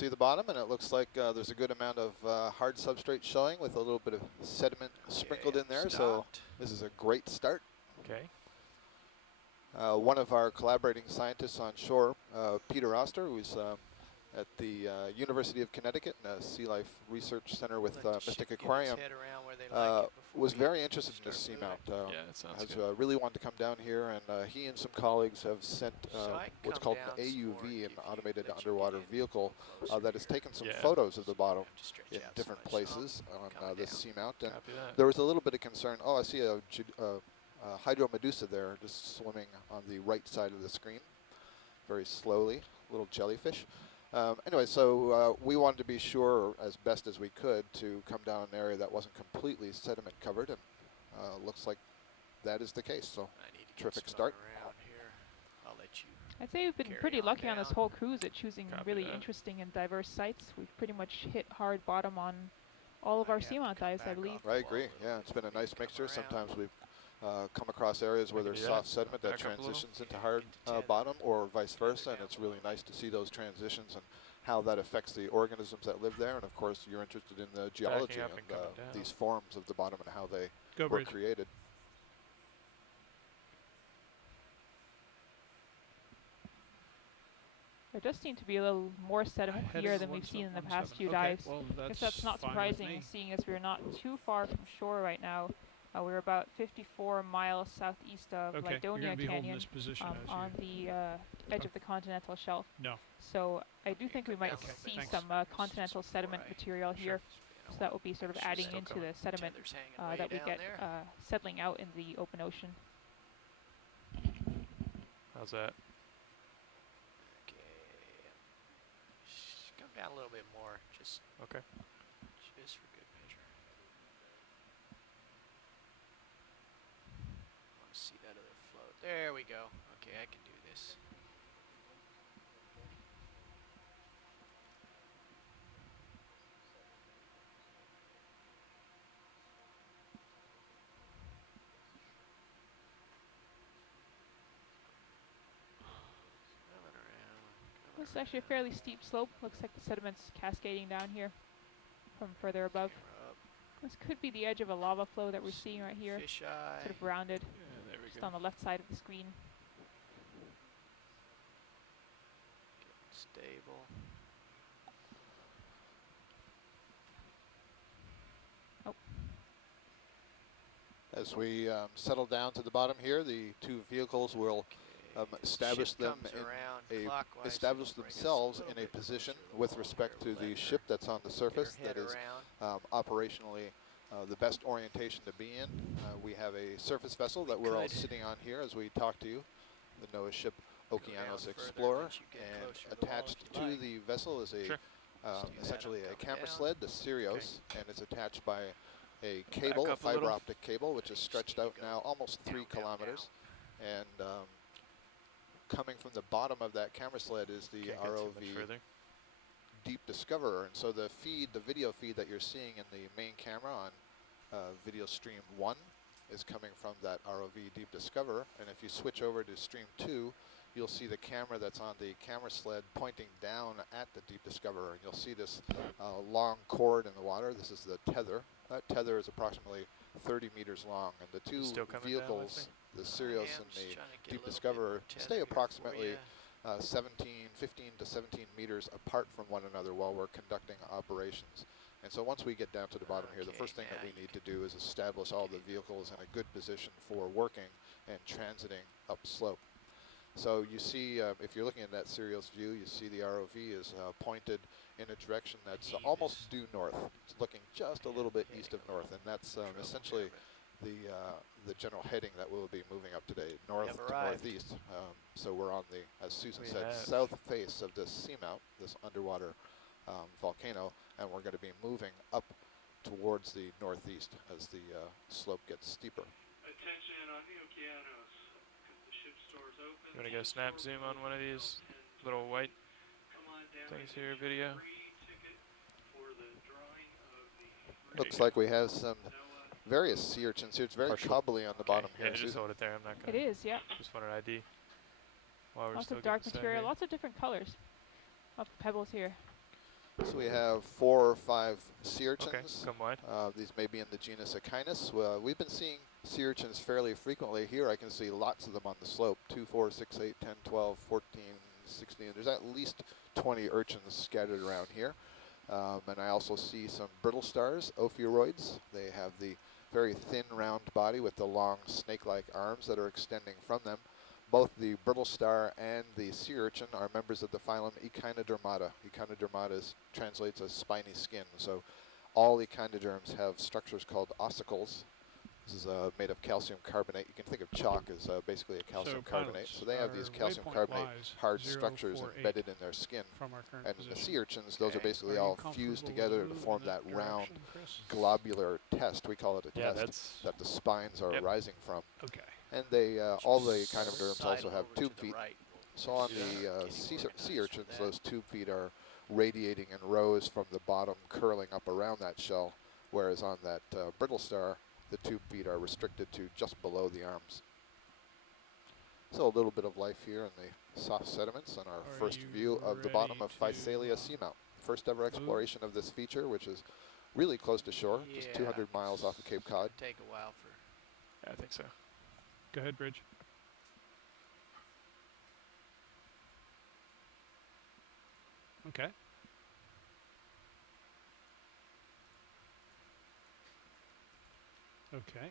See the bottom, and it looks like there's a good amount of hard substrate showing with a little bit of sediment sprinkled in there. So this is a great start. Okay. One of our collaborating scientists on shore, Peter Oster, who's at the University of Connecticut in a Sea Life Research Center with Mystic Aquarium, was very interested in this seamount. Yeah, that sounds has good. really wanted to come down here, and he and some colleagues have sent what's called an AUV, an automated underwater vehicle, that has taken some photos of the bottom in different places on this seamount. And there was a little bit of concern. Oh, I see a hydromedusa there just swimming on the right side of the screen, very slowly, little jellyfish. Anyway, so we wanted to be sure, as best as we could, to come down an area that wasn't completely sediment covered, and looks like that is the case. So, terrific start. I'd say we've been pretty lucky on this whole cruise at choosing really interesting and diverse sites. We've pretty much hit hard bottom on all of our seamount dives, I believe. I agree. Yeah, it's been a nice mixture. Sometimes we've come across areas where there's soft sediment that transitions into hard bottom, or vice versa, and it's really nice to see those transitions and how that affects the organisms that live there. And of course, you're interested in the geology of these forms of the bottom and how they were created. There does seem to be a little more sediment here than we've seen in the past few dives. I guess that's not surprising, seeing as we're not too far from shore right now. We're about 54 miles southeast of Ladonia Canyon, on the edge of the continental shelf. No. So I do think we might see some continental sediment material here. So that will be sort of adding into the sediment that we get settling out in the open ocean. How's that? Come down a little bit more, just for good measure. I want to see that other float. There we go. Okay, I can do this. This is actually a fairly steep slope. Looks like the sediment's cascading down here from further above. This could be the edge of a lava flow that we're seeing right here. Sort of rounded, just on the left side of the screen. Getting stable. Oh. As we settle down to the bottom here, the two vehicles will establish themselves in a position with respect to the ship that's on the surface that is operationally the best orientation to be in. We have a surface vessel that we're all sitting on here as we talk to you, the NOAA ship Okeanos Explorer, and attached to the vessel is a essentially a camera sled, the Sirios, and it's attached by a cable, a fiber optic cable, which is stretched out now almost 3 kilometers, and coming from the bottom of that camera sled is the ROV Deep Discoverer. And so the video feed that you're seeing in the main camera on video stream 1 is coming from that ROV Deep Discoverer. And if you switch over to stream 2, you'll see the camera that's on the camera sled pointing down at the Deep Discoverer. And you'll see this long cord in the water. This is the tether. That tether is approximately 30 meters long. And the two vehicles, the Sirios and the Deep Discoverer, stay approximately 15 to 17 meters apart from one another while we're conducting operations. And so once we get down to the bottom here, the first thing that we need to do is establish all the vehicles in a good position for working and transiting upslope. So you see, if you're looking at that Sirios view, you see the ROV is pointed in a direction that's almost due north. It's looking just a little bit east of north, and that's essentially the general heading that we'll be moving up today, north to northeast. So we're on the, as Susan said, south face of this seamount, this underwater volcano, and we're going to be moving up towards the northeast as the slope gets steeper. Attention on the Okeanos. The ship store's open. You want to go snap zoom on one of these little white things here, video? Looks like we have some various sea urchins here. It's very cobbly on the bottom here. Yeah, just hold it there. I'm not going to. It is, yeah. Just wanted ID. While we're Lots still of dark material, lots of different colors. Lots of pebbles here. So we have 4 or 5 sea urchins. Okay, come wide. These may be in the genus Echinoderm. We've been seeing sea urchins fairly frequently. Here I can see lots of them on the slope, 2, 4, 6, 8, 10, 12, 14, 16. There's at least 20 urchins scattered around here. And I also see some brittle stars, ophiuroids. They have the very thin, round body with the long snake-like arms that are extending from them. Both the brittle star and the sea urchin are members of the phylum Echinodermata. Echinodermata translates as spiny skin. So all echinoderms have structures called ossicles. This is made of calcium carbonate. You can think of chalk as basically a calcium carbonate. So they have these calcium carbonate hard structures embedded in their skin. And in the sea urchins, those are basically all fused together to form that round globular test. We call it a test that the spines are rising from. Okay. And they, all the echinoderms also have tube feet. So on the sea urchins, those tube feet are radiating in rows from the bottom, curling up around that shell, whereas on that brittle star, the tube feet are restricted to just below the arms. So a little bit of life here in the soft sediments on our first view of the bottom of Physalia Seamount. First ever exploration of this feature, which is really close to shore, just 200 miles off of Cape Cod. Take a while for. Yeah, I think so. Go ahead, Bridge. Okay. Okay.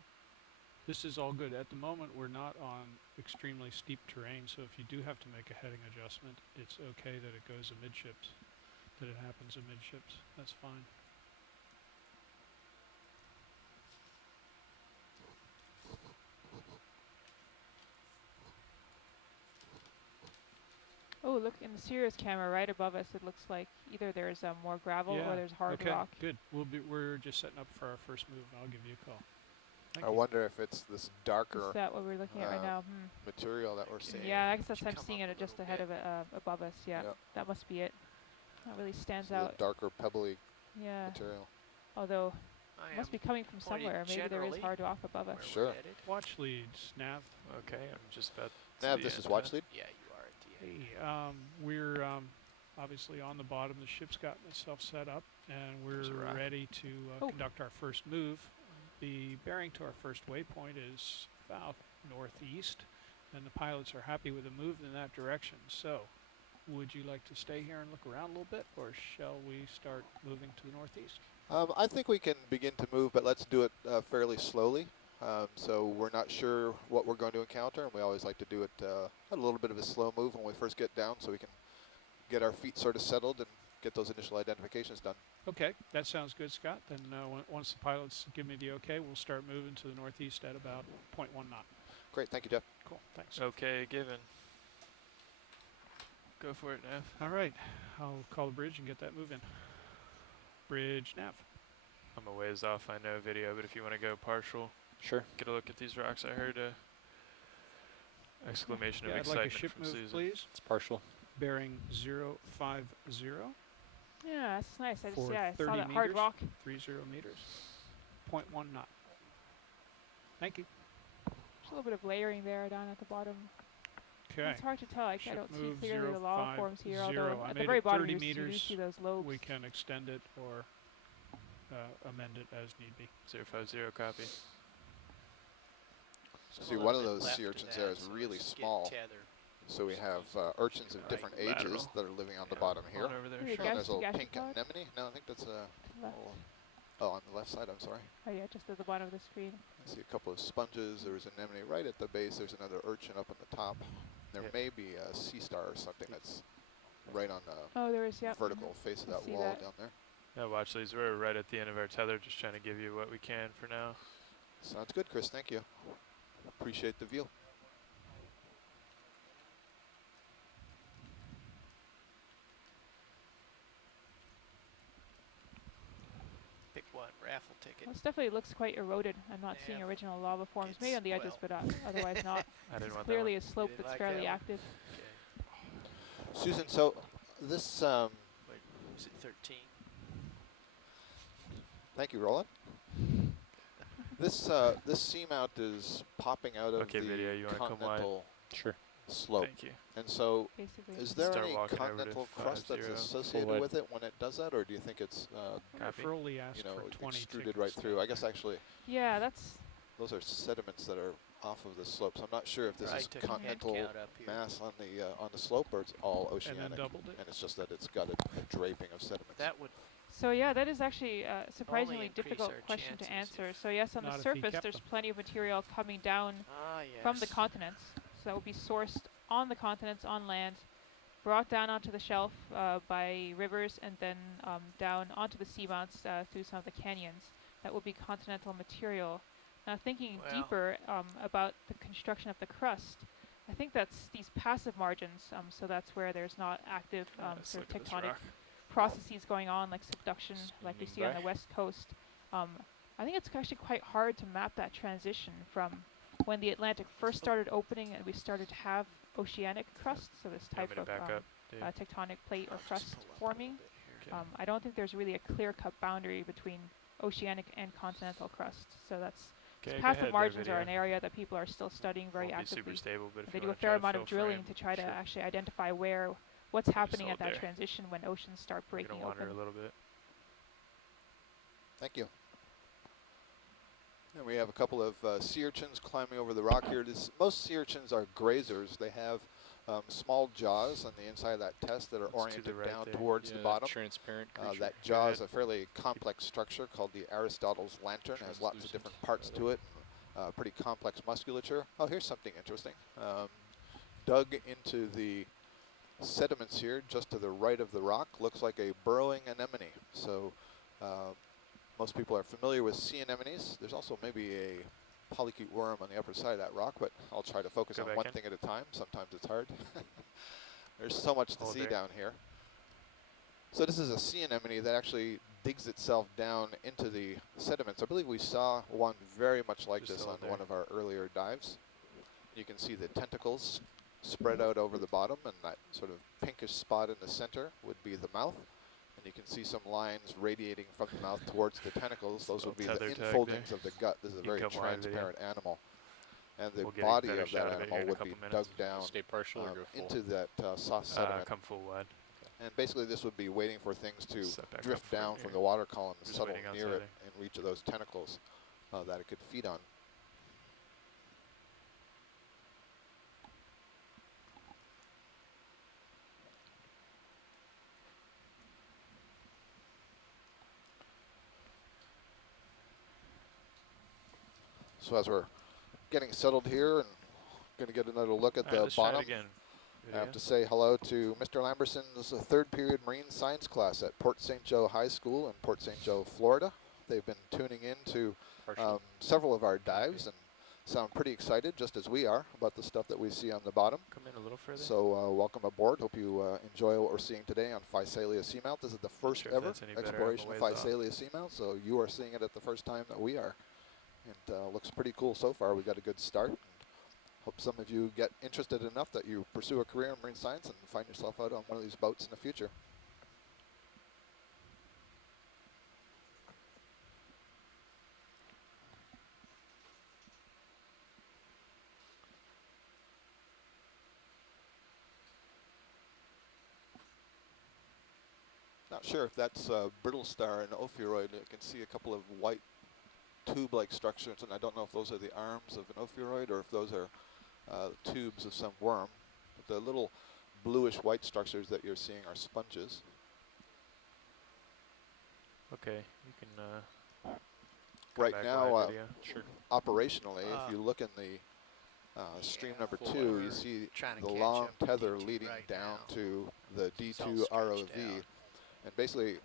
This is all good. At the moment, we're not on extremely steep terrain, so if you do have to make a heading adjustment, it's okay that it goes amidships, that it happens amidships. That's fine. Oh, look in the Sirius camera right above us. It looks like either there's more gravel or there's hard rock. Good. We're just setting up for our first move. I'll give you a call. Thank I you. wonder if it's this darker Is that what we're looking at right now? material that we're seeing. Yeah, I guess that's I'm seeing it just ahead of it, above us. Yeah, Yep. that must be it. That really stands So out. the darker pebbly Yeah. material. Although I it must am be coming from pointed somewhere. Maybe there is generally hard rock above us. where Sure. we're headed. Watch leads, Nav. Okay, I'm just about to Nav, the this is end, watch lead. Yeah, you are at the end. Hey, we're obviously on the bottom. The ship's gotten itself set up, and we're There's a rock. ready to conduct our first move. The bearing to our first waypoint is about northeast, and the pilots are happy with the move in that direction. So, would you like to stay here and look around a little bit, or shall we start moving to the northeast? I think we can begin to move, but let's do it fairly slowly. So we're not sure what we're going to encounter, and we always like to do it a little bit of a slow move when we first get down so we can get our feet sort of settled and get those initial identifications done. Okay, that sounds good, Scott. Then once the pilots give me the okay, we'll start moving to the northeast at about 0.1 knot. Great, thank you, Jeff. Cool, thanks. Okay, given. Go for it, Nav. All right, I'll call the bridge and get that moving. Bridge nav. I'm a ways off, I know video, but if you want to go partial, Sure. get a look at these rocks. I heard a exclamation of I'd excitement like a ship from move, Susan. please. It's partial. Bearing 050 Yeah, that's nice. I for I 30 saw that hard meters, rock. 30 meters, 0.1 knot. Thank you. There's a little bit of layering there down at the bottom. Okay. It's hard to tell. I Ship don't see move clearly the lava forms here, 050. although I at made the very it bottom 30 you do meters. see those lobes. We can extend it or amend it as need be. 050, copy. See, one of those sea urchins there is really small. So we have urchins of different lateral. ages that are living on the bottom here. On over there. Here, Sure. guys. And there's a little Gas pink pod? anemone. No, I think that's a Left. little, oh, on the left side, I'm sorry. Oh yeah, just at the bottom of the screen. I see a couple of sponges. There's an anemone right at the base. There's another urchin up on the top. There may be a sea star or something that's right on the Oh, there is, yep. vertical face of I that see wall that. down there. Yeah, watch these. We're right at the end of our tether, just trying to give you what we can for now. Sounds good, Chris. Thank you. Appreciate the view. Pick one, raffle ticket. Well, this definitely looks quite eroded. I'm not seeing Yeah. original lava forms. Maybe It's- on the edges, well. but otherwise not. I didn't It's want clearly that a slope You that's like fairly that one? active. Okay. Susan, so this, Wait, was it 13? thank you, Roland. This seamount is popping out of Okay, the video, you wanna come wide? continental Sure. slope. Thank you. And so, Basically. is there Start any walking over to continental crust that's 50. associated with it when it does that, or do you think it's Copy. Referrally asked you know, for 20 extruded right tickets through? down I guess there. actually Yeah, that's. those are sediments that are off of the slopes. I'm not sure if this I is took a head continental count up here. mass on the slope, or it's all And oceanic, then doubled it. and it's just that it's got a draping of sediments. That would So yeah, that is actually a surprisingly increase difficult our question to chances answer. So yes, on Not the if he surface, kept there's them. plenty of material coming down yes. from the continents. So that will be sourced on the continents, on land, brought down onto the shelf by rivers, and then down onto the seamounts through some of the canyons. That will be continental material. Now thinking Well. deeper about the construction of the crust, I think that's these passive margins. So that's where there's not active Let's sort of look at this tectonic rock. processes going on, like subduction, like we see on the west coast. I think it's actually quite hard to map that transition from when the Atlantic first started opening and we started to have oceanic crust, so this You want type me of to back up, Dave? tectonic plate or I'll just crust pull up forming. a little bit here. I don't think there's really a clear-cut boundary between oceanic and continental crust. So that's Okay, go passive ahead, margins video. are an area that people are still studying very Won't be actively. super stable, but if They you do a wanna fair try to amount of fill drilling frame, to try to sure. actually identify what's happening hold at that there. transition when oceans start We're breaking gonna wander open. a little bit. Thank you. And we have a couple of sea urchins climbing over the rock here. Most sea urchins are grazers. They have small jaws on the inside of that test that are Let's to oriented the right down there. towards the bottom. Transparent creature. That jaw is a fairly complex structure called the Aristotle's lantern. It has lots of different parts to it. Pretty complex musculature. Oh, here's something interesting. Dug into the sediments here, just to the right of the rock, looks like a burrowing anemone. So most people are familiar with sea anemones. There's also maybe a polychaete worm on the upper side of that rock, but I'll try to focus Go on back one in. thing at a time. Sometimes it's hard. There's so much to Hold see there. down here. So this is a sea anemone that actually digs itself down into the sediments. I believe we saw one very much like Just this on hold there. one of our earlier dives. You can see the tentacles spread out over the bottom, and that sort of pinkish spot in the center would be the mouth. And you can see some lines radiating from the mouth towards the tentacles. Those would be the tether tag infoldings there. of the gut. This is a You very can come wide video. transparent animal. And the We'll get a body better of shot that of it here animal in a would be couple dug minutes. down Stay partial or go full? into that soft sediment. Come full wide. And basically this would be waiting for things to Step back drift up from down here. from the water column and Just settle waiting near outside it and reach of those tentacles that it could feed on. So as we're getting settled here and going to get another look at the Let's try it bottom, again. I have to say hello to Mr. Lamberson's third period marine science class at Port St. Joe High School in Port St. Joe, Florida. They've been tuning in to several of our dives and sound pretty excited, just as we are, about the stuff that we see on the bottom. Come in a little further. So welcome aboard. Hope you enjoy what we're seeing today on Physalia Seamount. This is the first sure if ever that's any better. I'm a exploration of ways off. Physalia Seamount, so you are seeing it at the first time that we are. And looks pretty cool so far. We got a good start. Hope some of you get interested enough that you pursue a career in marine science and find yourself out on one of these boats in the future. Not sure if that's brittle star and ophiuroid. I can see a couple of white tube-like structures, and I don't know if those are the arms of an ophiuroid or if those are tubes of some worm. But the little bluish-white structures that you're seeing are sponges. Okay, you can come Right back now, live video. Sure. operationally, if you look in the stream number full 2, we're you see trying to the catch long up with tether D2 leading right down now. to the It's all D2 stretched ROV. out. And basically,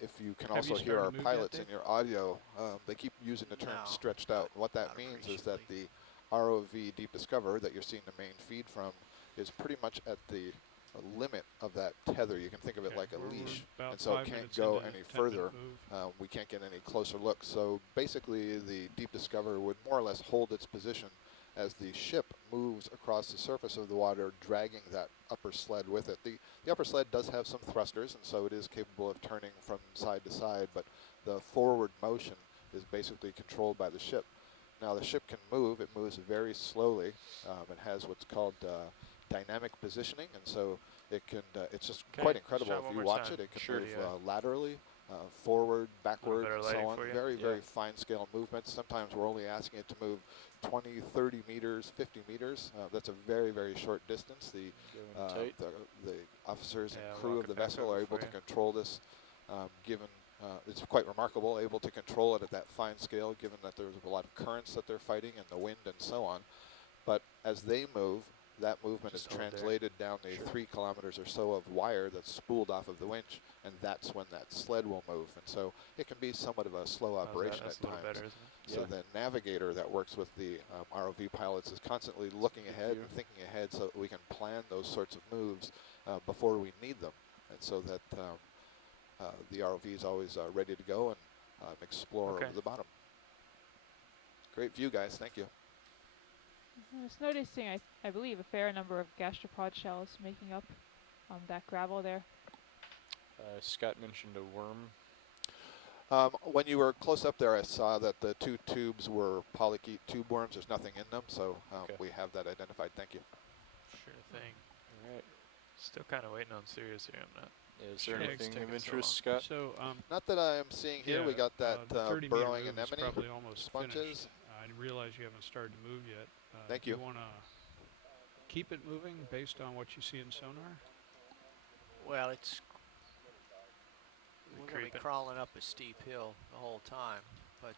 if you can Have you also hear our started to move yet, pilots in Dave? your audio, they keep using the term No, stretched out. What that not means is that appreciably. the ROV Deep Discover that you're seeing the main feed from is pretty much at the limit of that tether. You can think of it Okay, like a we're leash. about And so it 5 can't minutes go into any 10-minute further. move. We can't get any closer look. So basically, the Deep Discover would more or less hold its position as the ship moves across the surface of the water, dragging that upper sled with it. The upper sled does have some thrusters, and so it is capable of turning from side to side, but the forward motion is basically controlled by the ship. Now, the ship can move. It moves very slowly. It has what's called dynamic positioning, and so it can. It's just Okay, quite incredible shot if one you more watch time. it. It can Sure, move yeah. laterally, forward, backward, better and so lighting on. for you? Very, Yeah. very fine scale movements. Sometimes we're only asking it to move 20, 30 meters, 50 meters. That's a very, very short distance. The officers Yeah, and crew walk of the it back vessel over are able for to you. control this, given it's quite remarkable, able to control it at that fine scale, given that there's a lot of currents that they're fighting and the wind and so on. But as they move, that movement Just is hold there. translated down the 3 kilometers or so of wire that's spooled off of the winch, and that's when that sled will move. And so it can be somewhat of a slow operation That's at a little times. better, isn't it? So the navigator that works with the ROV pilots is constantly looking ahead and thinking ahead so that we can plan those sorts of moves before we need them, and so that the ROV is always ready to go and explore Okay. over the bottom. Great view, guys. Thank you. I was noticing, I believe, a fair number of gastropod shells making up that gravel there. Scott mentioned a worm. When you were close up there, I saw that the 2 tubes were polychaete tube worms. There's nothing in them, so we have that identified. Thank you. Sure thing. All right. Still kind of waiting on Sirius here. I'm not. Is Sure, there it's anything of taking so interest, long. Scott? So, Not that I am seeing here. We got that the 30 burrowing meter move is anemone probably almost sponges. finished. I realize you haven't started to move yet. Thank do you. you want to keep it moving based on what you see in sonar? Well, it's we're going to be creeping. crawling up a steep hill the whole time, but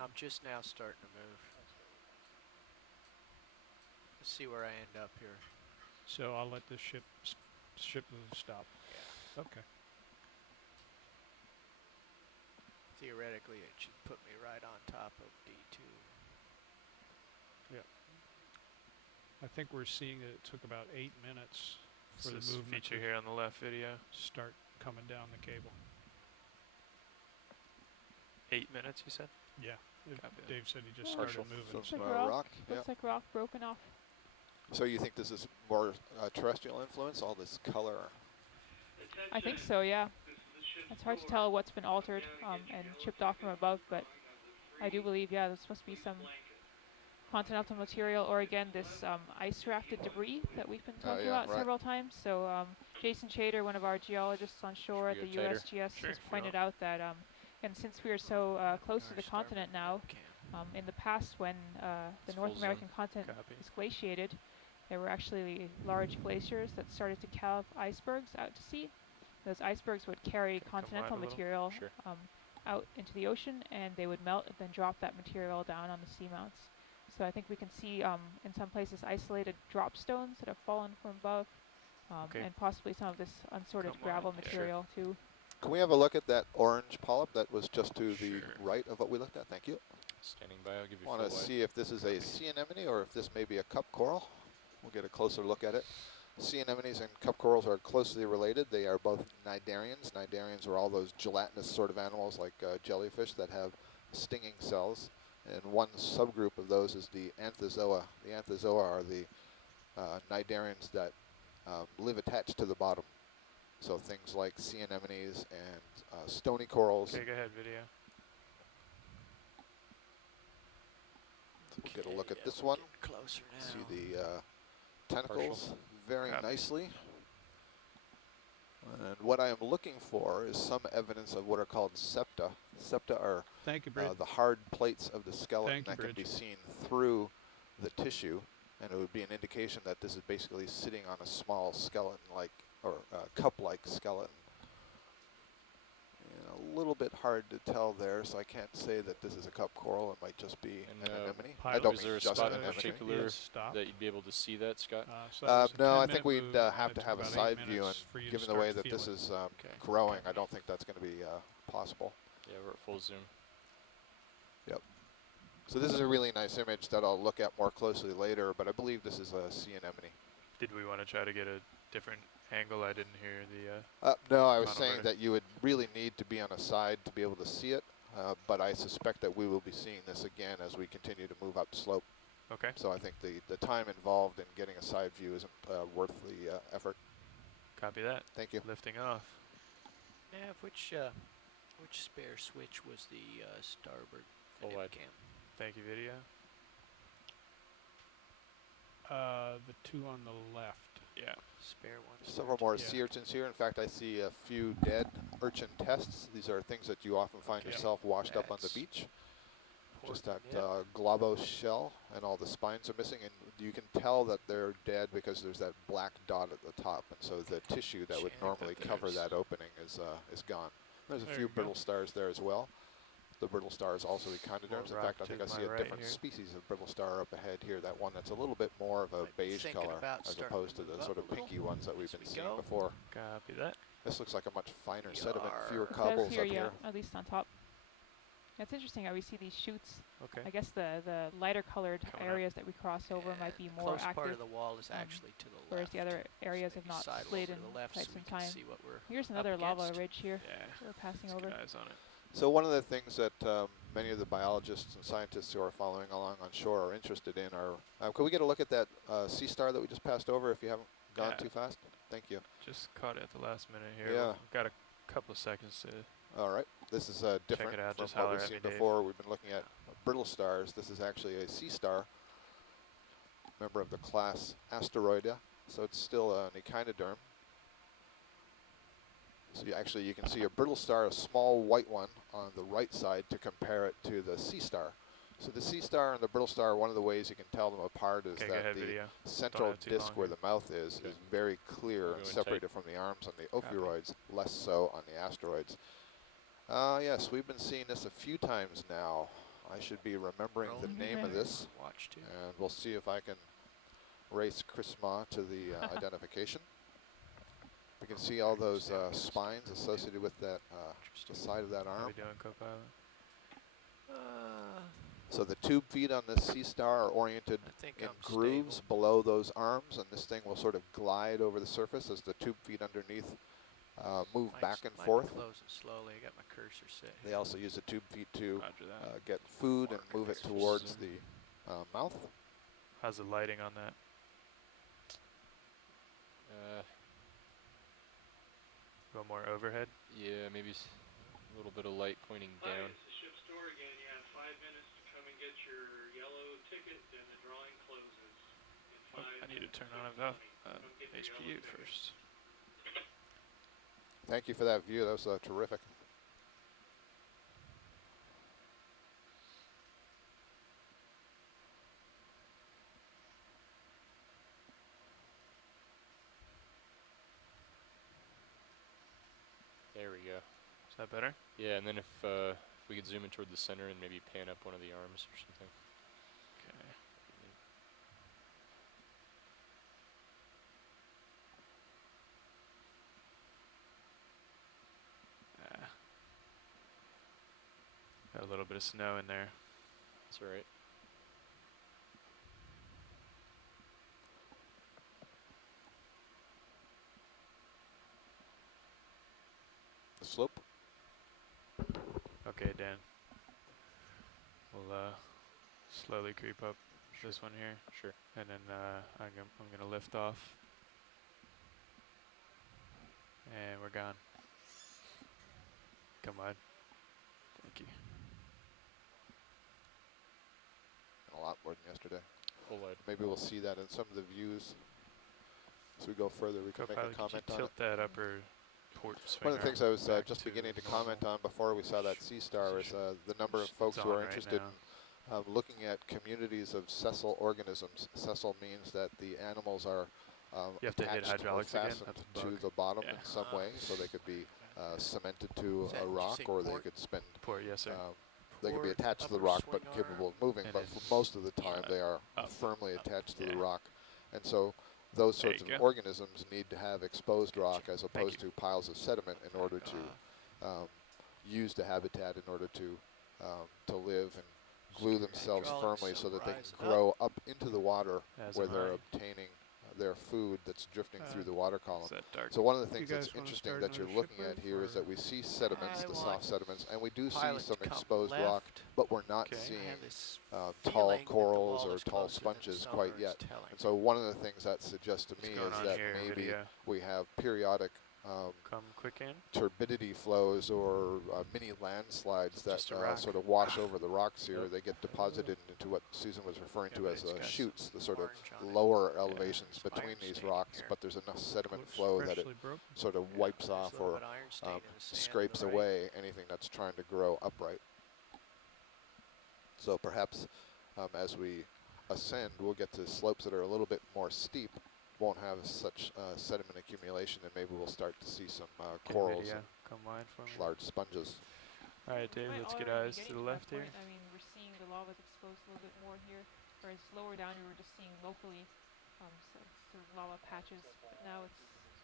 I'm just now starting to move. Let's see where I end up here. So I'll let this ship move stop. Yeah. Okay. Theoretically, it should put me right on top of D2. I think we're seeing that it took about 8 minutes for the This movement feature to here on the left video. start coming down the cable. 8 minutes, you said? Yeah. Copy that. Dave said he just Oh, started moving. Looks Some like rock. rock. Yeah. Looks like rock broken off. So you think this is more terrestrial influence? All this color. I think so, yeah. It's hard to tell what's been altered and chipped off from above, but I do believe, yeah, there's supposed to be some continental material, or again, this ice-rafted debris that we've been talking about several times. So Jason Chater, one of our geologists on shore at the USGS, has pointed out that, and since we are so close to the continent now, in the past when the North American continent was glaciated, there were actually large glaciers that started to calve icebergs out to sea. Those icebergs would carry continental material out into the ocean, and they would melt and then drop that material down on the seamounts. So I think we can see in some places isolated drop stones that have fallen from above, and possibly some of this unsorted gravel material too. Can we have a look at that orange polyp that was just to the right of what we looked at? Thank you. Standing by, I'll give you I want to see if this is a sea anemone or if this may be a cup coral. We'll get a closer look at it. Sea anemones and cup corals are closely related. They are both cnidarians. Cnidarians are all those gelatinous sort of animals like jellyfish that have stinging cells. And one subgroup of those is the anthozoa. The anthozoa are the cnidarians that live attached to the bottom. So things like sea anemones and stony corals. Okay, go ahead, video. So we'll get a look at this one. Closer now. See the tentacles very nicely. And what I am looking for is some evidence of what are called septa. Septa are the hard plates of the skeleton that can be seen through the tissue, and it would be an indication that this is basically sitting on a small skeleton-like, or cup-like skeleton. And a little bit hard to tell there, so I can't say that this is a cup coral. It might just be an anemone. I don't mean just an anemone. Particular that you'd be able to see that, Scott? No, I think we'd have to have a side view, and given the way that this is growing, I don't think that's going to be possible. Yeah, we're at full zoom. Yep. So this is a really nice image that I'll look at more closely later, but I believe this is a sea anemone. Did we want to try to get a different angle? I didn't hear the... No, I was saying that you would really need to be on a side to be able to see it, but I suspect that we will be seeing this again as we continue to move up slope. Okay. So I think the time involved in getting a side view isn't worth the effort. Copy that. Thank you. Lifting off. Nav, which spare switch was the starboard Full wide. cam? Thank you, video. The two on the left. Yeah. Spare one. Several more Yeah. sea urchins here. In fact, I see a few dead urchin tests. These are things that you often find Okay. yourself washed up on the That's beach. Just that Yep. globose shell, and all the spines are missing, and you can tell that they're dead because there's that black dot at the top, and so the tissue that would Shame normally that cover there's- that opening is gone. There's a There few you go. brittle stars there as well. The brittle star is also Echinoderms. In rock fact, I think to I see my a right different here. species of brittle star up ahead here. That one that's a little bit more of a Might be beige thinking color about as starting opposed to to the move sort up of a little pinky ones that we've as been we seeing go. before. Copy that. This looks like a much finer We sediment, fewer are- It does cobbles here, up yeah, here. at least on top. It's interesting how we see these shoots. Okay. I guess the lighter colored Coming up. areas that we cross over And might be the more close part active, of the wall is um, actually to the left. whereas the other areas So have maybe not sidle slid over in to the left quite so some we can time. see what we're Here's up another lava against. ridge here Yeah. we're passing Let's over. get eyes on it. So one of the things that many of the biologists and scientists who are following along on shore are interested in are, could we get a look at that sea star that we just passed over if you haven't gone Yeah. too fast? Thank you. Just caught it at the last minute here. Yeah. We've got a couple of seconds to. All right, this is different it out, from just what holler we've at seen me, Dave. before. We've been looking at brittle stars. This is actually a sea star, member of the class Asteroidea, so it's still an echinoderm. So you can see a brittle star, a small white one, on the right side to compare it to the sea star. So the sea star and the brittle star, one of the ways you can tell them apart is Okay, go that ahead, the video. central have too disc long where here. the mouth is very clear We're and going separated from the arms on the Copy. ophiuroids, less so on the asteroids. Yes, we've been seeing this a few times now. I should be remembering the Rolling name of there. this, Watch too. and we'll see if I can race Chris Ma to the identification. We can see all those spines associated with that the side of that How arm. we doing, co-pilot? So the tube feet on this sea star are oriented I think in I'm grooves stable. below those arms, and this thing will sort of glide over the surface as the tube feet underneath move back and Might forth. be closing slowly. I got my cursor set They here. also use the tube feet to Roger that. get food and move it Markers. towards the mouth. How's the lighting on that? A little more overhead. Yeah, maybe a little bit of light pointing Hi, down. it's the ship store again. You have 5 minutes to come and get your yellow ticket, and the drawing closes in Oh, 5 I need to minutes. turn So on come a get your HPU yellow ticket. first. Thank you for that view. That was terrific. There we go. Is that better? Yeah, and then if we could zoom in toward the center and maybe pan up one of the arms or something. Okay. Got a little bit of snow in there. That's all right. The slope. Okay, Dan. We'll slowly creep up this one here, Sure. and then I'm gonna lift off, and we're gone. Come on. Thank you. A lot more than yesterday. Full light. Maybe we'll see that in some of the views. As we go further, we can make a Co-pilot, could you comment on it. tilt that upper port One of the things I was back just to beginning to normal? comment on before we saw that sea star is position. the number of It's folks who on are right interested now. in looking at communities of sessile organisms. Sessile means that the animals are You have to hit attached or hydraulics again? fastened That's a to bug. the bottom Yeah. in some way, so they could be cemented to Is that a rock, interesting or they port? could spend. Port, yes, sir. They could be Port, attached to the upper rock but swing capable arm, of moving, and but then for most of the time they are up, firmly attached to the yeah. rock. And so those There sorts you of go. organisms need to have exposed rock as Thank opposed you. to piles of sediment in order Back to off. use the habitat in order to live and glue themselves Hydraulics, firmly so that they rise can grow up into the water As where am they're I. obtaining their food that's drifting through Uh, the water Is column. that dark? So one of the things guys that's wanna interesting start that you're another looking at ship here is or- that we see sediments, I the want soft sediments, and we do see Pilot some to come exposed left. rock, but we're not Okay. I seeing have this tall feeling that the corals wall or is tall closer than sponges sonar quite is yet. telling And so one of the things that suggests to What's me going is on that here, maybe video? we have periodic Come quick in. turbidity flows or mini landslides that sort of wash over the rocks here. They get deposited into what Susan was referring to as chutes, the sort of lower elevations between these rocks, but there's enough sediment flow that it sort of wipes off or scrapes away anything that's trying to grow upright. So perhaps as we ascend, we'll get to slopes that are a little bit more steep, won't have such sediment accumulation, and maybe we'll start to see some corals and come wide for me. large sponges. All right, Dave, let's get eyes to the left here. I mean, we're seeing the lava's exposed a little bit more here, whereas lower down we were just seeing locally so sort of lava patches, but now it's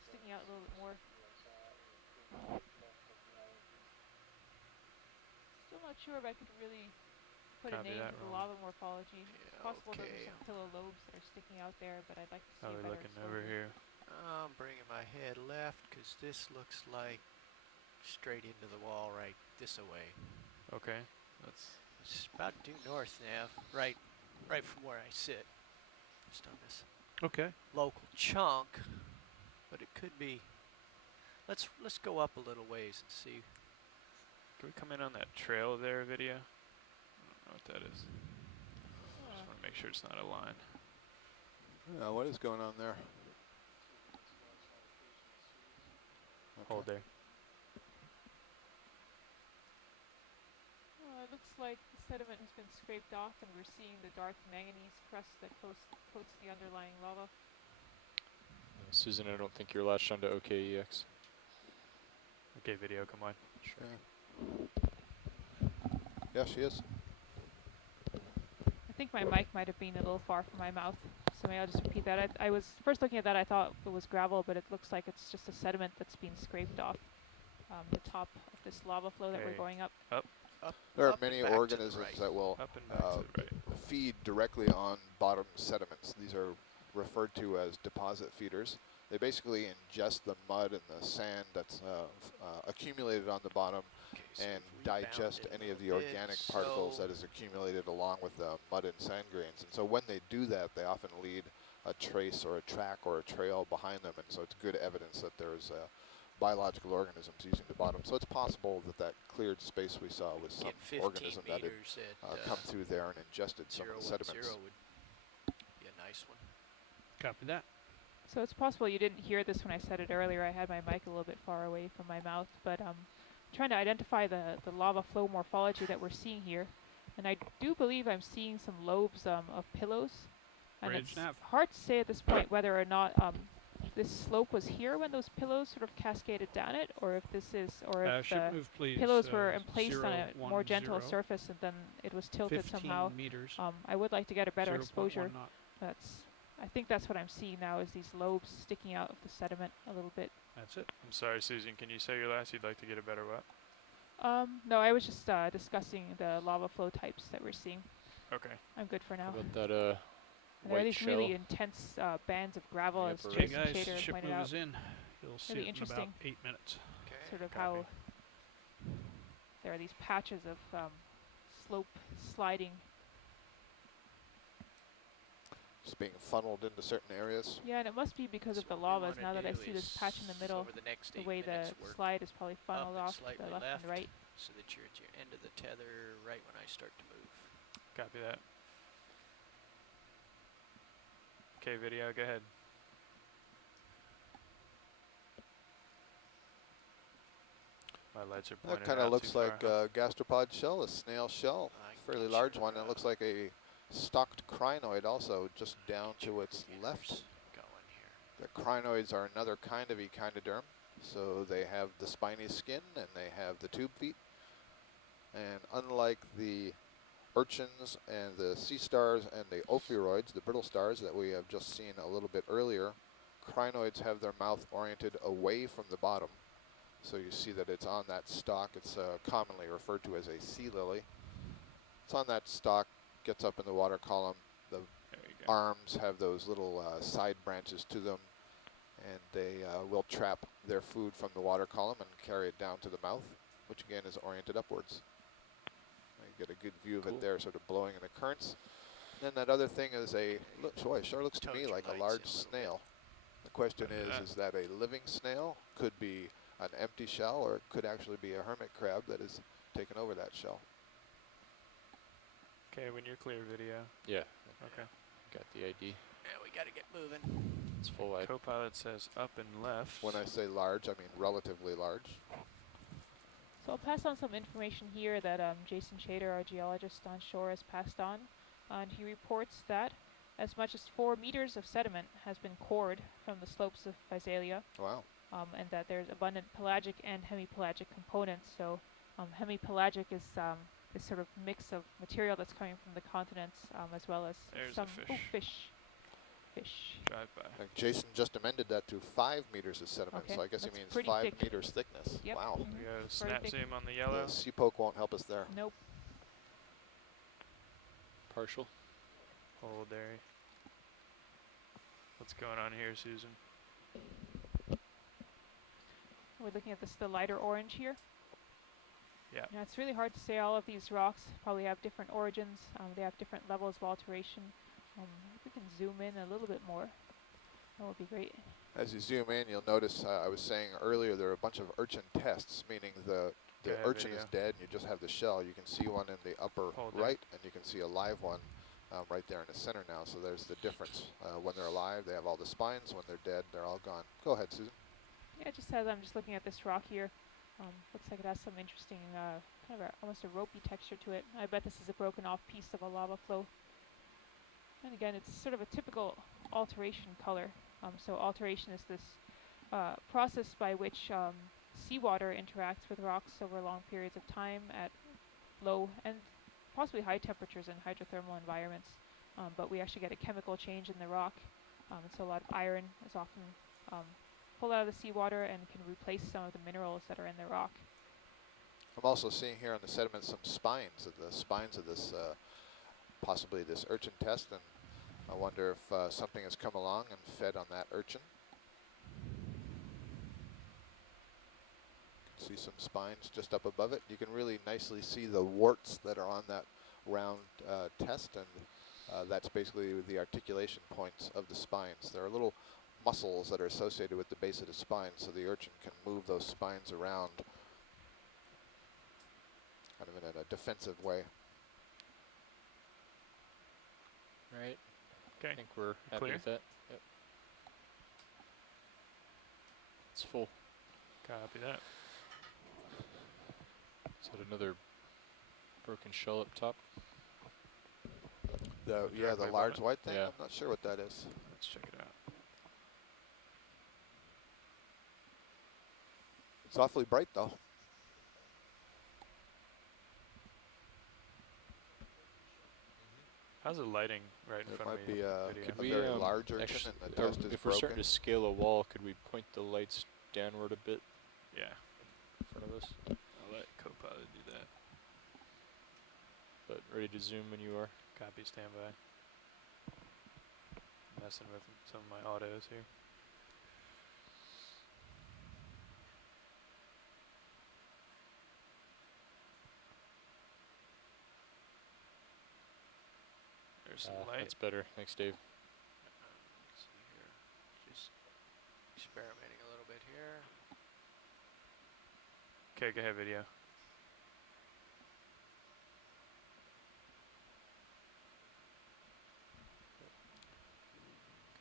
sticking out a little bit more. Still not sure if I could really put a name to the lava morphology. It's possible that there's some pillow lobes that are sticking out there, but I'd like to see a better looking over here. I'm bringing my head left because this looks like straight into the wall right this away. Okay, it's about due north now, right from where I sit, just on this local chunk, but it could be. Let's go up a little ways and see. Can we come in on that trail there, video? I don't know what that is. Just want to make sure it's not a line. What is going on there? Hold there. It looks like the sediment has been scraped off, and we're seeing the dark manganese crust that coats the underlying lava. Susan, I don't think you're latched onto OKEX. Okay, video, come on. Sure. Yeah, she is. I think my mic might have been a little far from my mouth, so maybe I'll just repeat that. I was first looking at that, I thought it was gravel, but it looks like it's just a sediment that's been scraped off the top of this lava flow that we're going up. There are many organisms that will feed directly on bottom sediments. These are referred to as deposit feeders. They basically ingest the mud and the sand that's accumulated on the bottom and digest any of the organic particles that is accumulated along with the mud and sand grains. And so when they do that, they often lead a trace or a track or a trail behind them, and so it's good evidence that there's biological organisms using the bottom. So it's possible that that cleared space we saw was some organism that had come through there and ingested some of the sediments. Would be a nice one. Copy that. So it's possible you didn't hear this when I said it earlier. I had my mic a little bit far away from my mouth, but trying to identify the lava flow morphology that we're seeing here. And I do believe I'm seeing some lobes of pillows. And it's hard to say at this point whether or not this slope was here when those pillows sort of cascaded down it, or if this is, or if the pillows were placed on a more gentle surface and then it was tilted somehow. Meters. I would like to get a better exposure. I think that's what I'm seeing now, is these lobes sticking out of the sediment a little bit. That's it. I'm sorry, Susan, can you say your last? You'd like to get a better what? No, I was just discussing the lava flow types that we're seeing. Okay. I'm good for now. How about that There are these shell? really intense bands of gravel, as Okay, Jason guys, Shader ship pointed out. moves in. You'll see it in about 8 minutes. Okay. Sort of how there are these patches of slope sliding. Just being funneled into certain areas. Yeah, and it must be because of the lavas. Now that I see this patch in the middle, the way the slide is probably funneled off to the left and right. So that you're at your end of the tether right when I start to move. Copy that. Okay, video, go ahead. My lights are pointing. That kind of looks like a gastropod shell, a snail shell, fairly large one. It looks like a stalked crinoid also, just down to its left. The crinoids are another kind of Echinoderm, so they have the spiny skin and they have the tube feet. And unlike the urchins and the sea stars and the ophiuroids, the brittle stars that we have just seen a little bit earlier, crinoids have their mouth oriented away from the bottom. So you see that it's on that stalk. It's commonly referred to as a sea lily. It's on that stalk, gets up in the water column. The arms have those little side branches to them, and they will trap their food from the water column and carry it down to the mouth, which again is oriented upwards. You get a good view of it there, sort of blowing in the currents. And then that other thing is a, sure looks to me like a large snail. The question is that a living snail? Could be an empty shell, or it could actually be a hermit crab that has taken over that shell. Okay, when you're clear, video. Yeah. Okay. Got the ID. Yeah, we got to get moving. It's full wide. Copilot says up and left. When I say large, I mean relatively large. So I'll pass on some information here that Jason Chater, our geologist on shore, has passed on. And he reports that as much as 4 meters of sediment has been cored from the slopes of Physalia. Wow. And that there's abundant pelagic and hemipelagic components. So hemipelagic is this sort of mix of material that's coming from the continents, as well as There's some a fish. Fish. Drive by. And Jason just amended that to 5 meters of sediment, Okay, so I guess he that's means pretty 5 thick. meters thickness. Yep. Wow. We go snap thick. zoom on the yellow. The sea poke won't help us there. Nope. Partial. Hold there. What's going on here, Susan? We're looking at the lighter orange here. Yeah. Now it's really hard to say. All of these rocks probably have different origins. They have different levels of alteration. If we can zoom in a little bit more, that would be great. As you zoom in, you'll notice I was saying earlier there are a bunch of urchin tests, meaning the urchin is dead and you just have the shell. You can see one in the upper right, and you can see a live one right there in the center now. So there's the difference. When they're alive, they have all the spines. When they're dead, they're all gone. Go ahead, Susan. Yeah, it just says, I'm just looking at this rock here. Looks like it has some interesting, kind of almost a ropey texture to it. I bet this is a broken off piece of a lava flow. And again, it's sort of a typical alteration color. So alteration is this process by which seawater interacts with rocks over long periods of time at low and possibly high temperatures in hydrothermal environments. But we actually get a chemical change in the rock. And so a lot of iron is often pulled out of the seawater and can replace some of the minerals that are in the rock. I'm also seeing here on the sediment some spines, the spines of this, possibly this urchin test, and I wonder if something has come along and fed on that urchin. See some spines just up above it. You can really nicely see the warts that are on that round test, and that's basically the articulation points of the spines. There are little muscles that are associated with the base of the spine, so the urchin can move those spines around kind of in a defensive way. Right. Okay. I think we're happy Clear? with that. Yep. It's full. Copy that. Is that another broken shell up top? Yeah, the large white thing. Yeah. I'm not sure what that is. Let's check it out. It's awfully bright though. How's the lighting right in It front might of be me? a very large urchin, and the test is if we're starting broken. to scale a wall, could we point the lights downward a bit Yeah. in front of us? I'll let Copilot do that. But ready to zoom when you are. Copy, standby. Messing with some of my autos here. There's some light. That's better. Thanks, Dave. Let's see here. Just experimenting a little bit here. Okay, go ahead, video.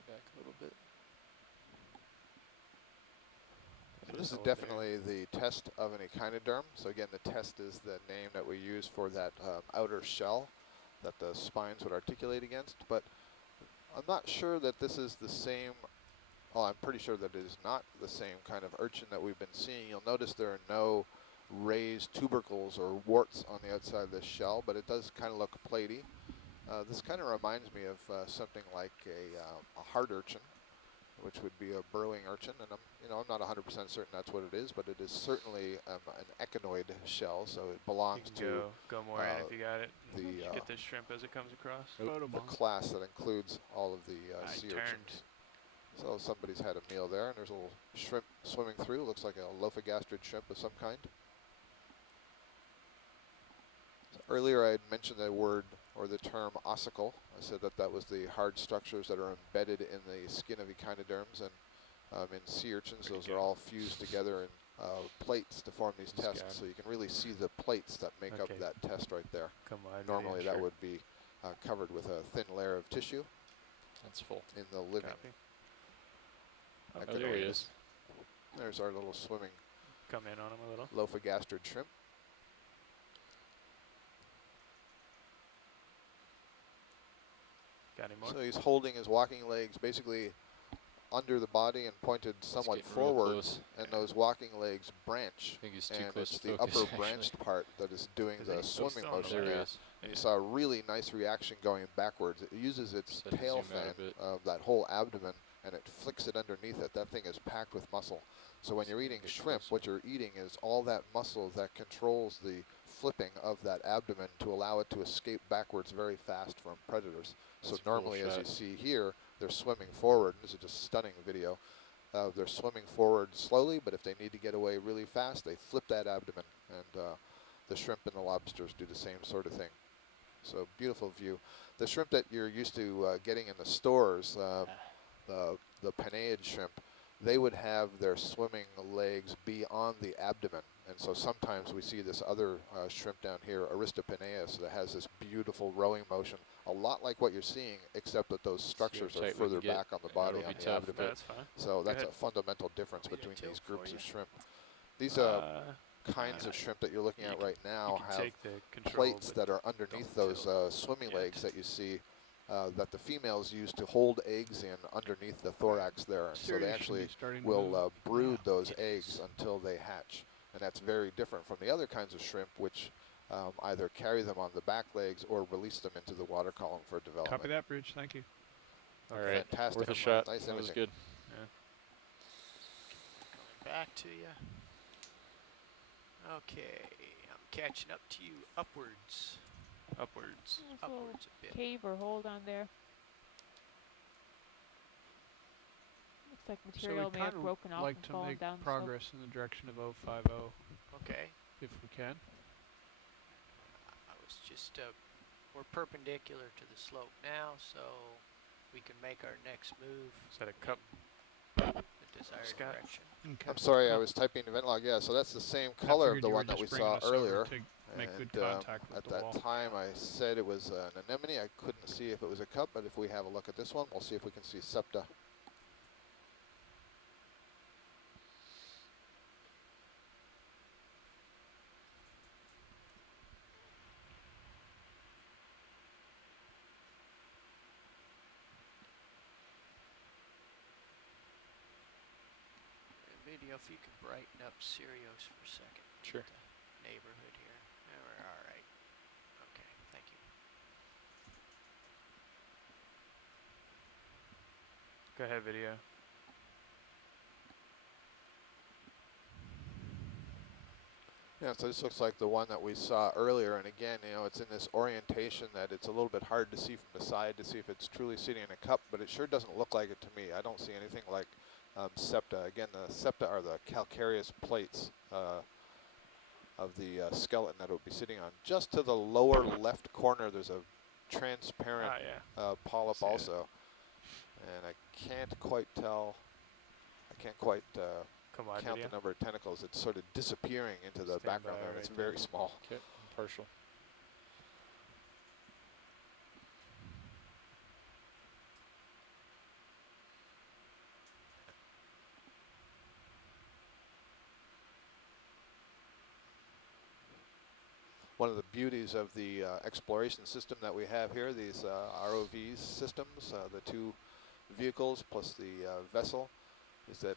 Go back a little bit. So this is definitely the test of an echinoderm. So again, the test is the name that we use for that outer shell that the spines would articulate against. But I'm not sure that this is the same. Well, I'm pretty sure that it is not the same kind of urchin that we've been seeing. You'll notice there are no raised tubercles or warts on the outside of this shell, but it does kind of look platy. This kind of reminds me of something like a hard urchin, which would be a burrowing urchin, and I'm not 100% certain that's what it is, but it is certainly an echinoid shell, so it belongs You can go more in if you got it. the Get this shrimp as it comes across. the class that includes all of the sea turned. urchins. So somebody's had a meal there, and there's a little shrimp swimming through. Looks like a lophogastrid shrimp of some kind. So earlier I had mentioned the word or the term ossicle. I said that that was the hard structures that are embedded in the skin of echinoderms, and In sea urchins, those are all fused together in plates to form these tests, so you can really see the plates that make up that test right there. Normally that would be covered with a thin layer of tissue. That's full. In the living. Oh, there he is. There's our little swimming. Come in on him a little. Lophogastrid shrimp. Got any more? So he's holding his walking legs basically under the body and pointed somewhat forward, and those walking legs branch. I think he's too and close it's to the focus, upper actually. branched part that is doing the swimming motion There there. is. And you saw a really nice reaction going backwards. It uses its tail fin of that whole abdomen, and it flicks it underneath it. That thing is packed with muscle. So when you're eating shrimp, what you're eating is all that muscle that controls the flipping of that abdomen to allow it to escape backwards very fast from predators. So normally, as you see here, they're swimming forward. This is just a stunning video. They're swimming forward slowly, but if they need to get away really fast, they flip that abdomen. And the shrimp and the lobsters do the same sort of thing. So beautiful view. The shrimp that you're used to getting in the stores, the Penaeid shrimp, they would have their swimming legs be on the abdomen. And so sometimes we see this other shrimp down here, Aristopenaeus, that has this beautiful rowing motion, a lot like what you're seeing, except that those structures are further back on the body, on the abdomen. That's fine. So that's a fundamental difference between these groups of shrimp. These kinds of shrimp that you're looking at right now have plates that are underneath those swimming legs that you see that the females use to hold eggs in underneath the thorax there. So they actually will brood those eggs until they hatch. And that's very different from the other kinds of shrimp, which either carry them on the back legs or release them into the water column for development. Copy that, Bridge. Thank you. All right. Fantastic. Worth a shot. Nice that was good. Yeah. Coming back to you. Okay, I'm catching up to you upwards. Upwards. Upwards a bit. Cave or hold on there. Looks like material may have broken off like and to fallen make down the progress slope. in the direction of 050 Okay. if we can. I was just, we're perpendicular to the slope now, so we can make our next move. Is that a cup? The desired direction. Okay. I'm sorry, I was typing event log. Yeah, so that's the same color of the one that we saw earlier. Make and good contact with at the that wall. time, I said it was an anemone. I couldn't see if it was a cup, but if we have a look at this one, we'll see if we can see septa. Video, if you could brighten up Sirius for a second. Sure. The neighborhood here. We're all right. Okay, thank you. Go ahead, video. Yeah, so this looks like the one that we saw earlier, and again, you know, it's in this orientation that it's a little bit hard to see from the side to see if it's truly sitting in a cup, but it sure doesn't look like it to me. I don't see anything like septa. Again, the septa are the calcareous plates of the skeleton that it would be sitting on. Just to the lower left corner, there's a transparent polyp also, and I can't quite tell. I can't quite count the number of tentacles. It's sort of disappearing into the background there, and it's very small. Okay, partial. One of the beauties of the exploration system that we have here, these ROV systems, the two vehicles plus the vessel, is that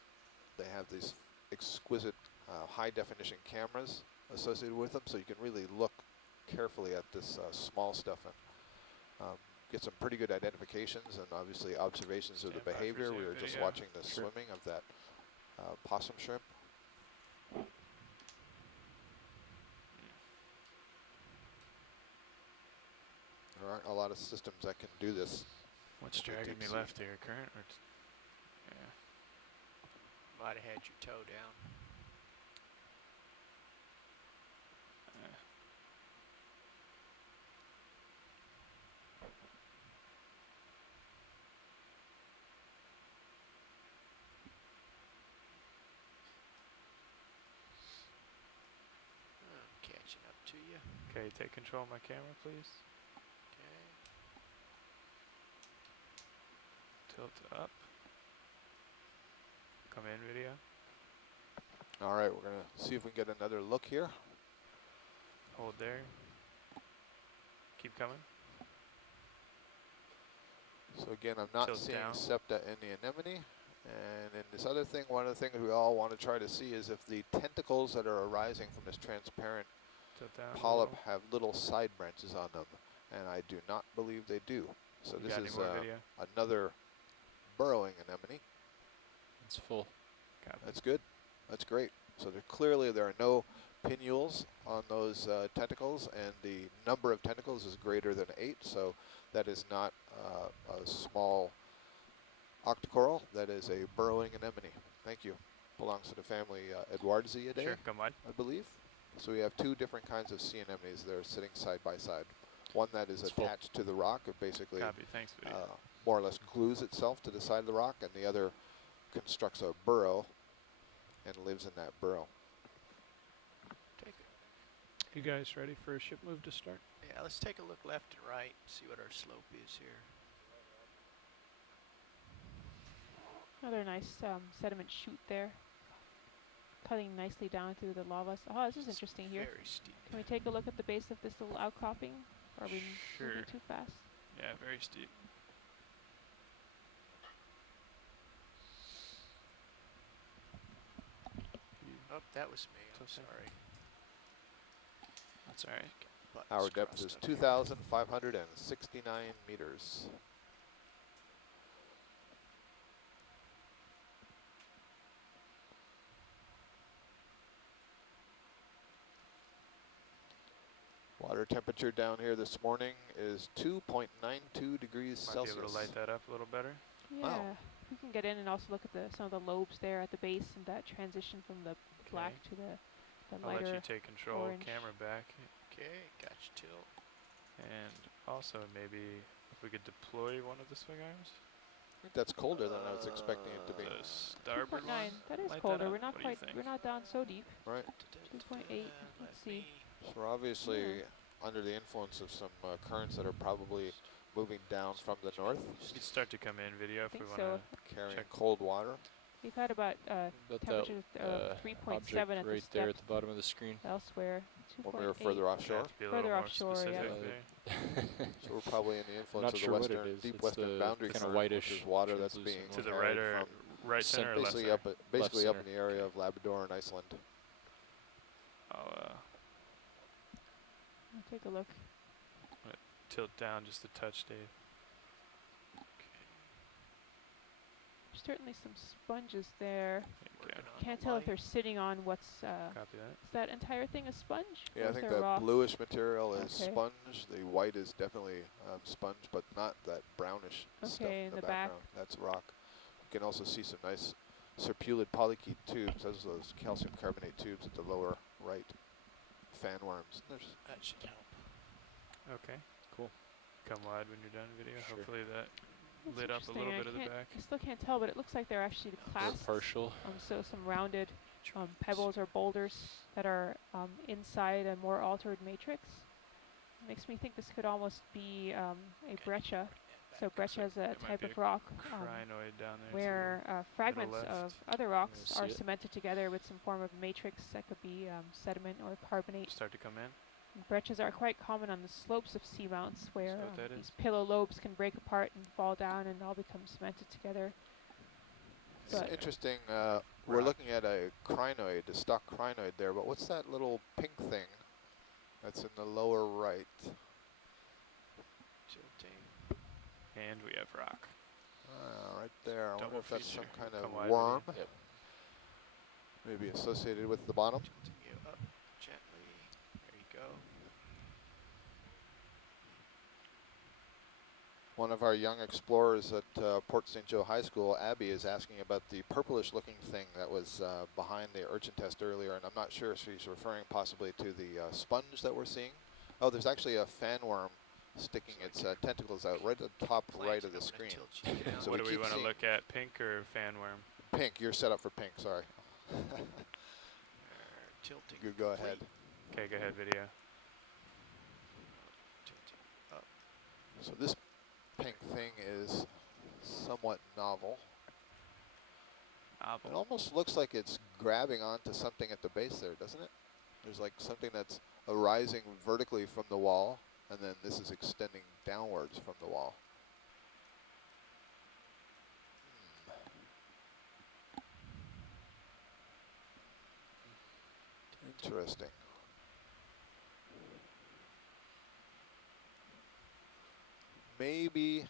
they have these exquisite high-definition cameras associated with them, so you can really look carefully at this small stuff and get some pretty good identifications and obviously observations of the behavior. We were just watching the swimming of that possum shrimp. There aren't a lot of systems that can do this. What's dragging me left here, current? Or Might have had your toe down. Okay, take control of my camera, please. Okay. Tilt up. Come in, video. All right, we're going to see if we can get another look here. Hold there. Keep coming. So again, I'm not Tilt seeing down. septa in the anemone. And in this other thing, one of the things we all want to try to see is if the tentacles that are arising from this transparent polyp have little side branches on them. And I do not believe they do. So this is another burrowing anemone. It's full. That's good. That's great. So clearly there are no pinnules on those tentacles, and the number of tentacles is greater than 8. So that is not a small octocoral. That is a burrowing anemone. Thank you. Belongs to the family Edwardsiidae, Sure, come on. I believe. So we have 2 different kinds of sea anemones that are sitting side by side. One that is attached to the rock, it basically more or less glues itself to the side of the rock, and the other constructs a burrow and lives in that burrow. Take it. You guys ready for a ship move to start? Yeah, let's take a look left and right, see what our slope is here. Another nice sediment chute there. Cutting nicely down through the lava. Oh, this is interesting here. Very steep. Can we take a look at the base of this little outcropping? Or are we moving too fast? Yeah, very steep. Oh, that was me. I'm sorry. That's all right. Our depth is 2,569 meters. Water temperature down here this morning is 2.92 degrees Celsius. Might be able to light that up a little better. Yeah, we can get in and also look at some of the lobes there at the base and that transition from the black to the lighter I'll let you take control orange. Camera back. Okay, got you tilt. And also maybe if we could deploy one of the swing arms. I think that's colder than I was expecting it to be. The starboard 2.9. one. That is Light colder. that We're not up. What do you quite. think? We're not down so deep. Right. 2.8. Let's see. So we're obviously under the influence of some currents that are probably moving down from the north. You could start to come in, video, if we want to carrying check cold water. We've had about temperatures of 3.7 at the right there at the bottom of the screen. Elsewhere, when we were further offshore. Further offshore, yeah. So we're probably in the influence of the western, deep western boundary kind of current, whitish, which is water that's being to the right or right center or left basically center? basically up in the area of Labrador and Iceland. I'll take a look. Tilt down just a touch, Dave. Certainly some sponges there. Okay. Can't tell if they're sitting on what's. Copy that. Is that entire thing a sponge? Yeah, I think that bluish material is sponge. The white is definitely sponge, but not that brownish stuff in the background. That's rock. You can also see some nice serpulid polychaete tubes. Those are those calcium carbonate tubes at the lower right. Fan worms. That should help. Okay. Cool. Come wide when you're done, video. Sure. Hopefully that That's lit up a little bit of the back. I still can't tell, but it looks like they're actually clasped. Partial. So some rounded pebbles or boulders that are inside a more altered matrix. It makes me think this could almost be a breccia. So breccia is a type of rock crinoid down there where fragments of other rocks are it. cemented together with some form of matrix that could be sediment or carbonate. Start to come in. Breccias are quite common on the slopes of seamounts where that these pillow lobes can break apart and fall down and all become cemented together. It's interesting. We're looking at a crinoid, a stock crinoid there, but what's that little pink thing that's in the lower right? And we have rock. Right there. I wonder if that's some kind of worm. Yep. Maybe associated with the bottom. You up gently. There you go. One of our young explorers at Port St. Joe High School, Abby, is asking about the purplish-looking thing that was behind the urchin test earlier, and I'm not sure if she's referring possibly to the sponge that we're seeing. Oh, there's actually a fan worm sticking its tentacles out right at the top right of the screen. So what do we want to look at, pink or fan worm? Pink. You're set up for pink, sorry. Tilting. You go ahead. Okay, go ahead, video. So this pink thing is somewhat novel. It almost looks like it's grabbing onto something at the base there, doesn't it? There's like something that's arising vertically from the wall, and then this is extending downwards from the wall. Interesting. Maybe,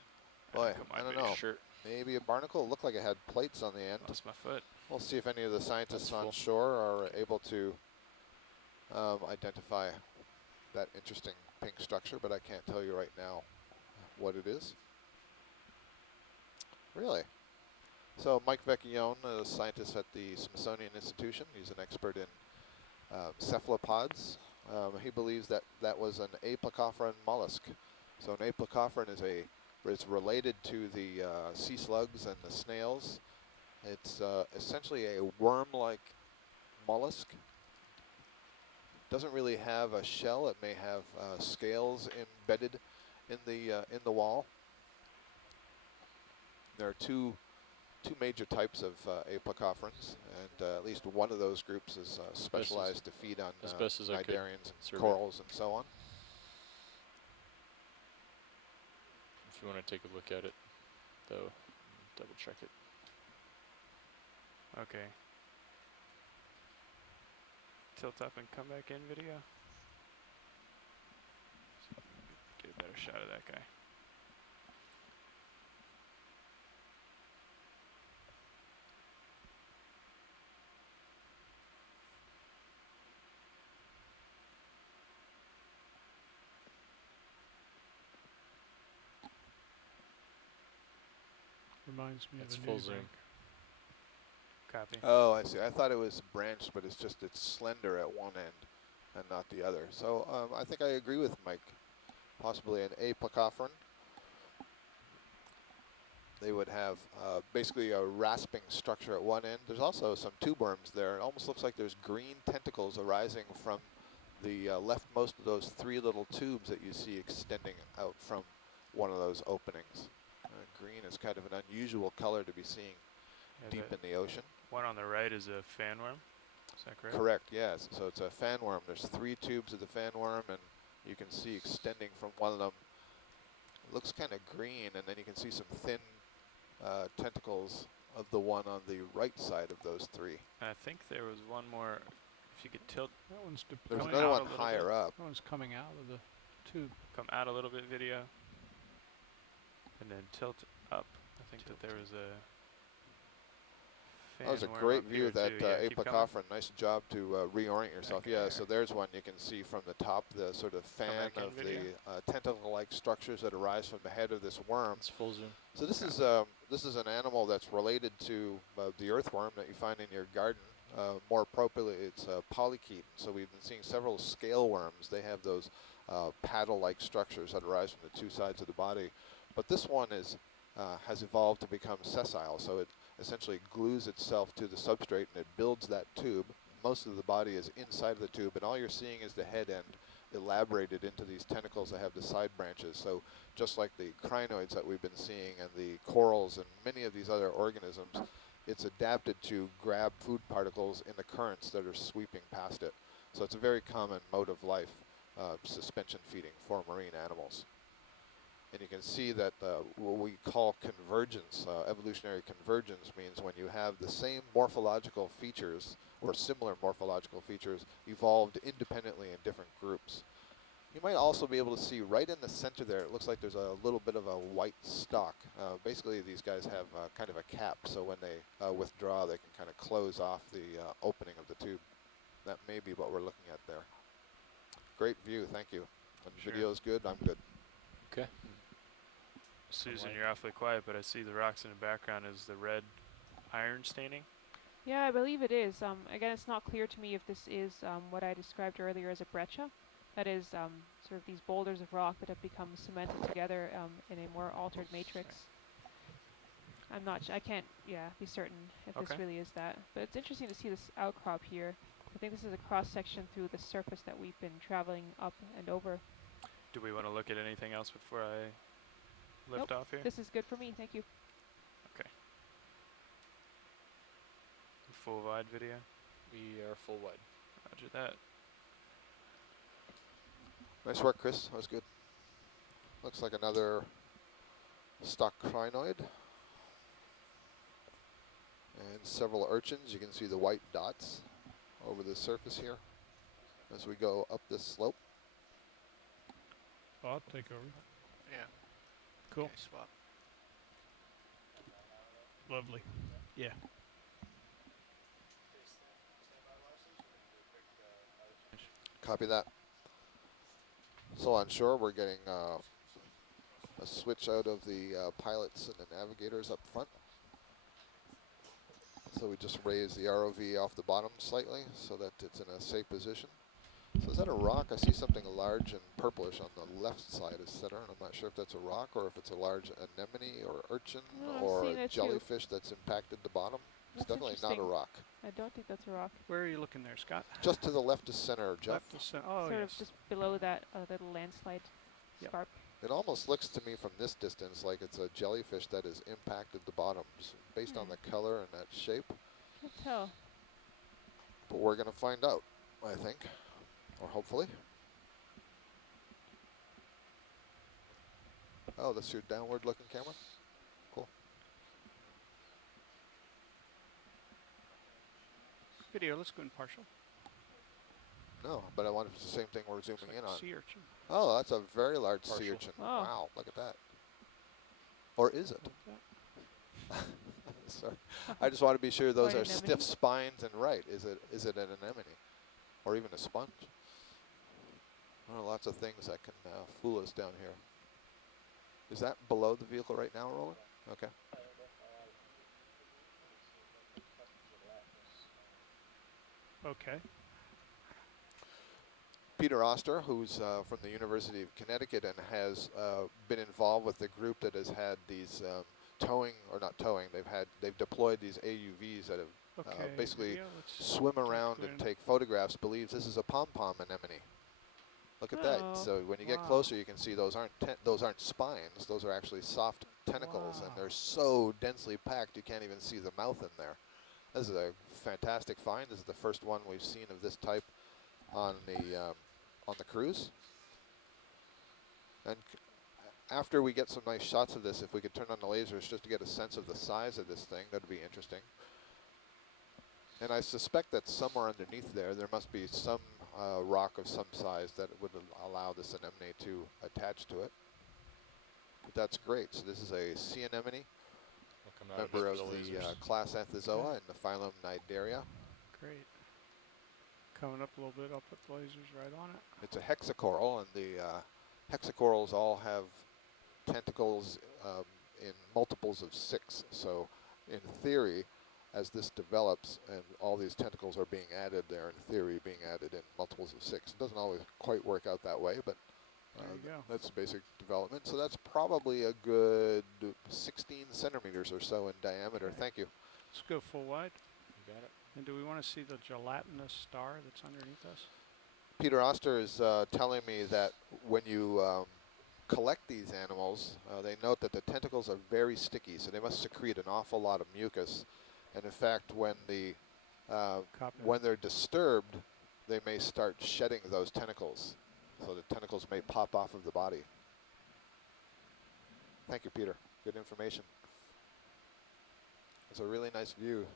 boy, I don't know. Maybe a barnacle. It looked like it had plates on the end. Lost my foot. We'll see if any of the scientists on shore are able to identify that interesting pink structure, but I can't tell you right now what it is. Really? So Mike Vecchione, a scientist at the Smithsonian Institution, he's an expert in cephalopods. He believes that that was an Napocopherne mollusk. So an Napocopherne is related to the sea slugs and the snails. It's essentially a worm-like mollusk. Doesn't really have a shell. It may have scales embedded in the wall. There are two major types of apocophernes, and at least one of those groups is specialized to feed on cnidarians and corals and so on. If you want to take a look at it, though, double check it. Okay. Tilt up and come back in video. So get a better shot of that guy. Reminds me That's of a full new zoom. bank. Copy. Oh, I see. I thought it was branched, but it's just it's slender at one end and not the other. So I think I agree with Mike. Possibly an apocopherne. They would have basically a rasping structure at one end. There's also some tube worms there. It almost looks like there's green tentacles arising from the leftmost of those three little tubes that you see extending out from one of those openings. Green is kind of an unusual color to be seeing deep in the ocean. One on the right is a fan worm. Is that correct? Correct, yes. So it's a fan worm. There's three tubes of the fan worm, and you can see extending from one of them. It looks kind of green, and then you can see some thin tentacles of the one on the right side of those three. And I think there was one more. If you could tilt. That one's There's another one higher up. That one's coming out of the tube. Come out a little bit, video. And then tilt up. I think that there was a. That was a great view of that apocopherne. Nice job to reorient yourself. Yeah, so there's one you can see from the top, the sort of fan of the tentacle-like structures that arise from the head of this worm. It's full zoom. So this is an animal that's related to the earthworm that you find in your garden. More appropriately, it's a polychaete. So we've been seeing several scale worms. They have those paddle-like structures that arise from the two sides of the body. But this one has evolved to become sessile, so it essentially glues itself to the substrate and it builds that tube. Most of the body is inside of the tube, and all you're seeing is the head end elaborated into these tentacles that have the side branches. So just like the crinoids that we've been seeing and the corals and many of these other organisms, it's adapted to grab food particles in the currents that are sweeping past it. So it's a very common mode of life, suspension feeding for marine animals. And you can see that what we call convergence, evolutionary convergence, means when you have the same morphological features or similar morphological features evolved independently in different groups. You might also be able to see right in the center there, it looks like there's a little bit of a white stalk. Basically, these guys have kind of a cap, so when they withdraw, they can kind of close off the opening of the tube. That may be what we're looking at there. Great view, thank you. When the video is good, I'm good. Okay. Susan, you're awfully quiet, but I see the rocks in the background. Is the red iron staining? Yeah, I believe it is. Again, it's not clear to me if this is what I described earlier as a breccia. That is sort of these boulders of rock that have become cemented together in a more altered matrix. I'm not I can't be certain if this really is that. But it's interesting to see this outcrop here. I think this is a cross-section through the surface that we've been traveling up and over. Do we want to look at anything else before I lift off here? This is good for me, thank you. Okay. Full wide video? We are full wide. Roger that. Nice work, Chris. That was good. Looks like another stock crinoid. And several urchins. You can see the white dots over the surface here as we go up this slope. I'll take over. Yeah. Cool. Okay, swap. Lovely. Yeah. Copy that. So on shore, we're getting a switch out of the pilots and the navigators up front. So we just raise the ROV off the bottom slightly so that it's in a safe position. So is that a rock? I see something large and purplish on the left side of center, and I'm not sure if that's a rock or if it's a large anemone or urchin or a jellyfish that's impacted the bottom. It's definitely not a rock. I don't think that's a rock. Where are you looking there, Scott? Just to the left of center, Jeff. Left of center. Oh, sort yes. of just below that little landslide scarp. It almost looks to me from this distance like it's a jellyfish that has impacted the bottoms based on the color and that shape. Can't tell. But we're going to find out, I think, or hopefully. Oh, that's your downward looking camera? Cool. Video, let's go in partial. No, but I wonder if it's the same thing we're zooming in on. Sea urchin. Oh, that's a very large sea Partial. urchin. Wow. Wow, look at that. Or is it? Sorry. I just want to be sure those Or are anemone. stiff spines and right. Is it an anemone? Or even a sponge? There are lots of things that can fool us down here. Is that below the vehicle right now, Roland? Okay. Okay. Peter Oster, who's from the University of Connecticut and has been involved with the group that has had these towing, or not towing, they've deployed these AUVs that have basically video, swim around and take photographs, believes this is a Pom-Pom Anemone. Look at that. So when you get closer, you can see those aren't spines. Those are actually soft tentacles, and they're so densely packed you can't even see the mouth in there. This is a fantastic find. This is the first one we've seen of this type on the cruise. And after we get some nice shots of this, if we could turn on the lasers just to get a sense of the size of this thing, that'd be interesting. And I suspect that somewhere underneath there must be some rock of some size that would allow this anemone to attach to it. But that's great. So this is a sea anemone, member of the class Anthozoa in the phylum Cnidaria. Great. Coming up a little bit, I'll put the lasers right on it. It's a hexacoral, and the hexacorals all have tentacles in multiples of 6. So in theory, as this develops and all these tentacles are being added, they're in theory being added in multiples of 6. It doesn't always quite work out that way, but that's basic development. So that's probably a good 16 centimeters or so in diameter. Okay. Thank you. Let's go full wide. You got it. And do we want to see the gelatinous star that's underneath us? Peter Oster is telling me that when you collect these animals, they note that the tentacles are very sticky, so they must secrete an awful lot of mucus. And in fact, when they're disturbed, they may start shedding those tentacles. So the tentacles may pop off of the body. Thank you, Peter. Good information. It's a really nice view.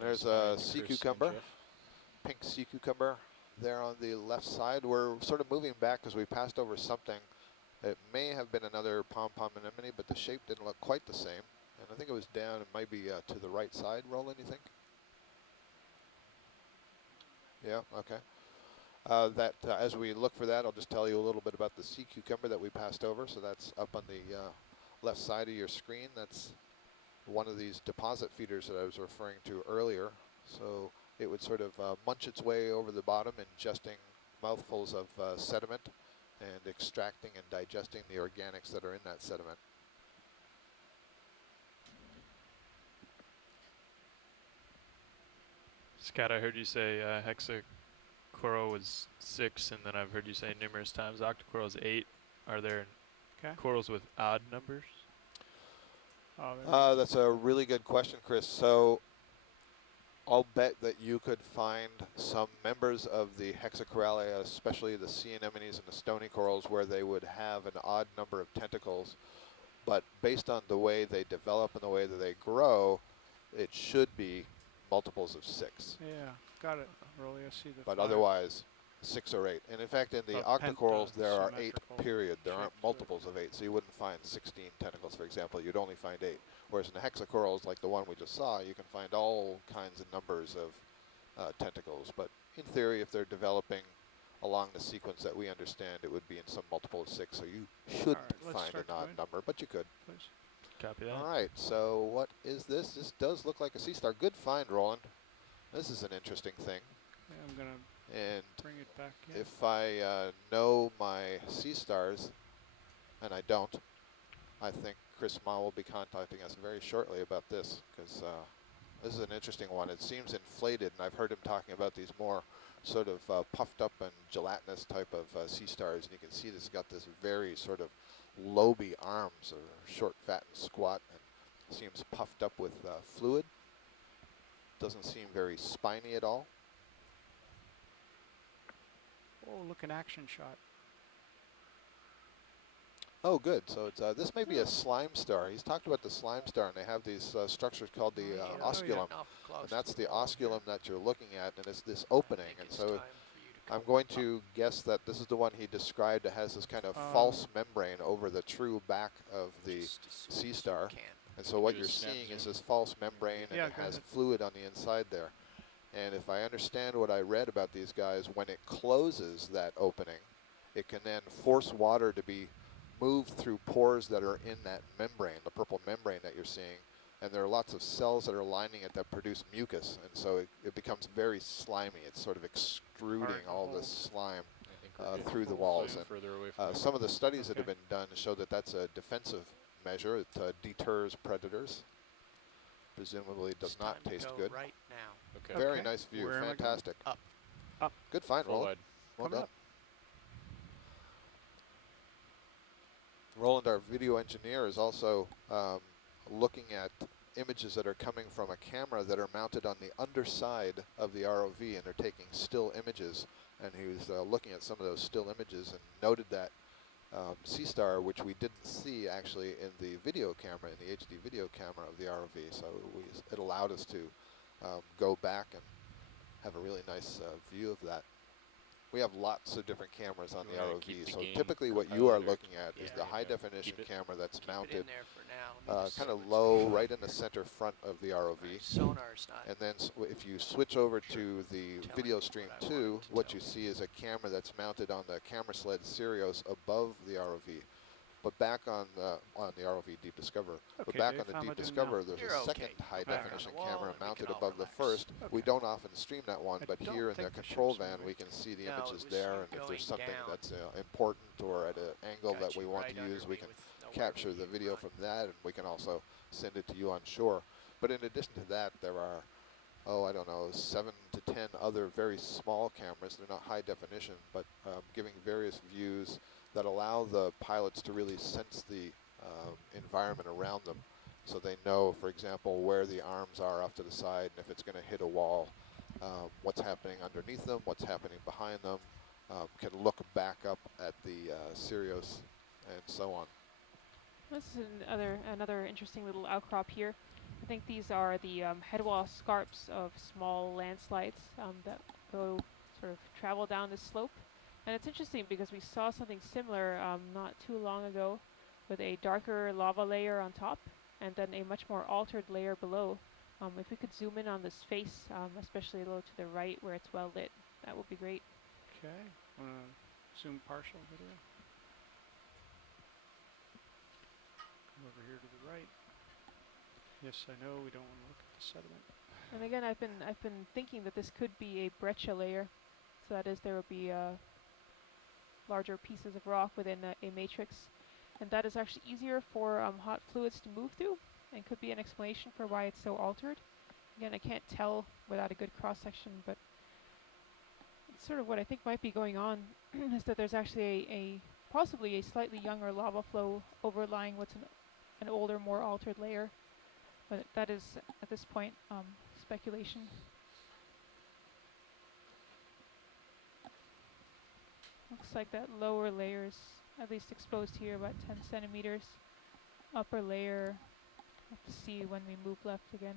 There's a sea cucumber, pink sea cucumber there on the left side. We're sort of moving back because we passed over something. It may have been another Pom-Pom Anemone, but the shape didn't look quite the same. And I think it was down, it might be to the right side, Roland, you think? Yeah, okay. As we look for that, I'll just tell you a little bit about the sea cucumber that we passed over. So that's up on the left side of your screen. That's one of these deposit feeders that I was referring to earlier. So it would sort of munch its way over the bottom, ingesting mouthfuls of sediment and extracting and digesting the organics that are in that sediment. Scott, I heard you say hexacoral coral was 6, and then I've heard you say numerous times octocoral is 8. Are there corals with odd numbers? That's a really good question, Chris. So I'll bet that you could find some members of the Hexacoralia, especially the sea anemones and the stony corals, where they would have an odd number of tentacles. But based on the way they develop and the way that they grow, it should be multiples of 6. Yeah, got it. Really, I see the But 5. otherwise, 6 or 8. And in fact, in the octocorals, there are 8, period. There aren't multiples of 8, so you wouldn't find 16 tentacles, for example. You'd only find 8. Whereas in the hexacorals, like the one we just saw, you can find all kinds of numbers of tentacles. But in theory, if they're developing along the sequence that we understand, it would be in some multiple of 6, so you shouldn't find an odd number, but you could. Please. Copy that. All right, so what is this? This does look like a sea star. Good find, Roland. This is an interesting thing. Yeah, I'm going to bring it back in. If I know my sea stars, and I don't, I think Chris Ma will be contacting us very shortly about this, because this is an interesting one. It seems inflated, and I've heard him talking about these more sort of puffed up and gelatinous type of sea stars, and you can see this got this very sort of loby arms, or short, fat, and squat, and seems puffed up with fluid. Doesn't seem very spiny at all. Oh, look, an action shot. Oh, good. So it's this may be a slime star. He's talked about the slime star, and they have these structures called the osculum, and that's the osculum that you're looking at, and it's this opening. And so I'm going to guess that this is the one he described that has this kind of false membrane over the true back of the sea star. And so what you're seeing is this false membrane, and it has fluid on the inside there. And if I understand what I read about these guys, when it closes that opening, it can then force water to be moved through pores that are in that membrane, the purple membrane that you're seeing. And there are lots of cells that are lining it that produce mucus, and so it becomes very slimy. It's sort of extruding all this slime through the walls. And some of the studies that have been done show that that's a defensive measure. It deters predators. Presumably does not taste good. Right now. Okay. Very nice view. Fantastic. Up. Up. Good find, Full Roland. Well Coming done. up. Roland, our video engineer, is also looking at images that are coming from a camera that are mounted on the underside of the ROV, and they're taking still images. And he was looking at some of those still images and noted that sea star, which we didn't see actually in the video camera, in the HD video camera of the ROV. So it allowed us to go back and have a really nice view of that. We have lots of different cameras on the ROV, so typically what you are looking at is the high definition camera that's mounted kind of low, right in the center front of the ROV. And then if you switch over to the video stream 2, what you see is a camera that's mounted on the camera sled Sirius above the ROV. But back on the ROV Deep Discover, but back on the Deep Discover, there's a second high definition camera mounted above the first. We don't often stream that one, but here in the control van, we can see the images there, and if there's something that's important or at an angle that we want to use, we can capture the video from that, and we can also send it to you on shore. But in addition to that, there are, I don't know, 7 to 10 other very small cameras. They're not high definition, but giving various views that allow the pilots to really sense the environment around them. So they know, for example, where the arms are off to the side, and if it's going to hit a wall, what's happening underneath them, what's happening behind them, can look back up at the Sirius, and so on. This is another interesting little outcrop here. I think these are the headwall scarps of small landslides that go sort of travel down this slope. And it's interesting because we saw something similar not too long ago with a darker lava layer on top and then a much more altered layer below. If we could zoom in on this face, especially a little to the right where it's well lit, that would be great. Okay, want to zoom partial video? Come over here to the right. Yes, I know we don't want to look at the sediment. And again, I've been thinking that this could be a breccia layer, so that is there will be larger pieces of rock within a matrix, and that is actually easier for hot fluids to move through, and could be an explanation for why it's so altered. Again, I can't tell without a good cross section, but it sort of what I think might be going on is that there's actually possibly a slightly younger lava flow overlying what's an older, more altered layer. But that is, at this point, speculation. Looks like that lower layer is at least exposed here, about 10 centimeters. Upper layer, we'll have to see when we move left again.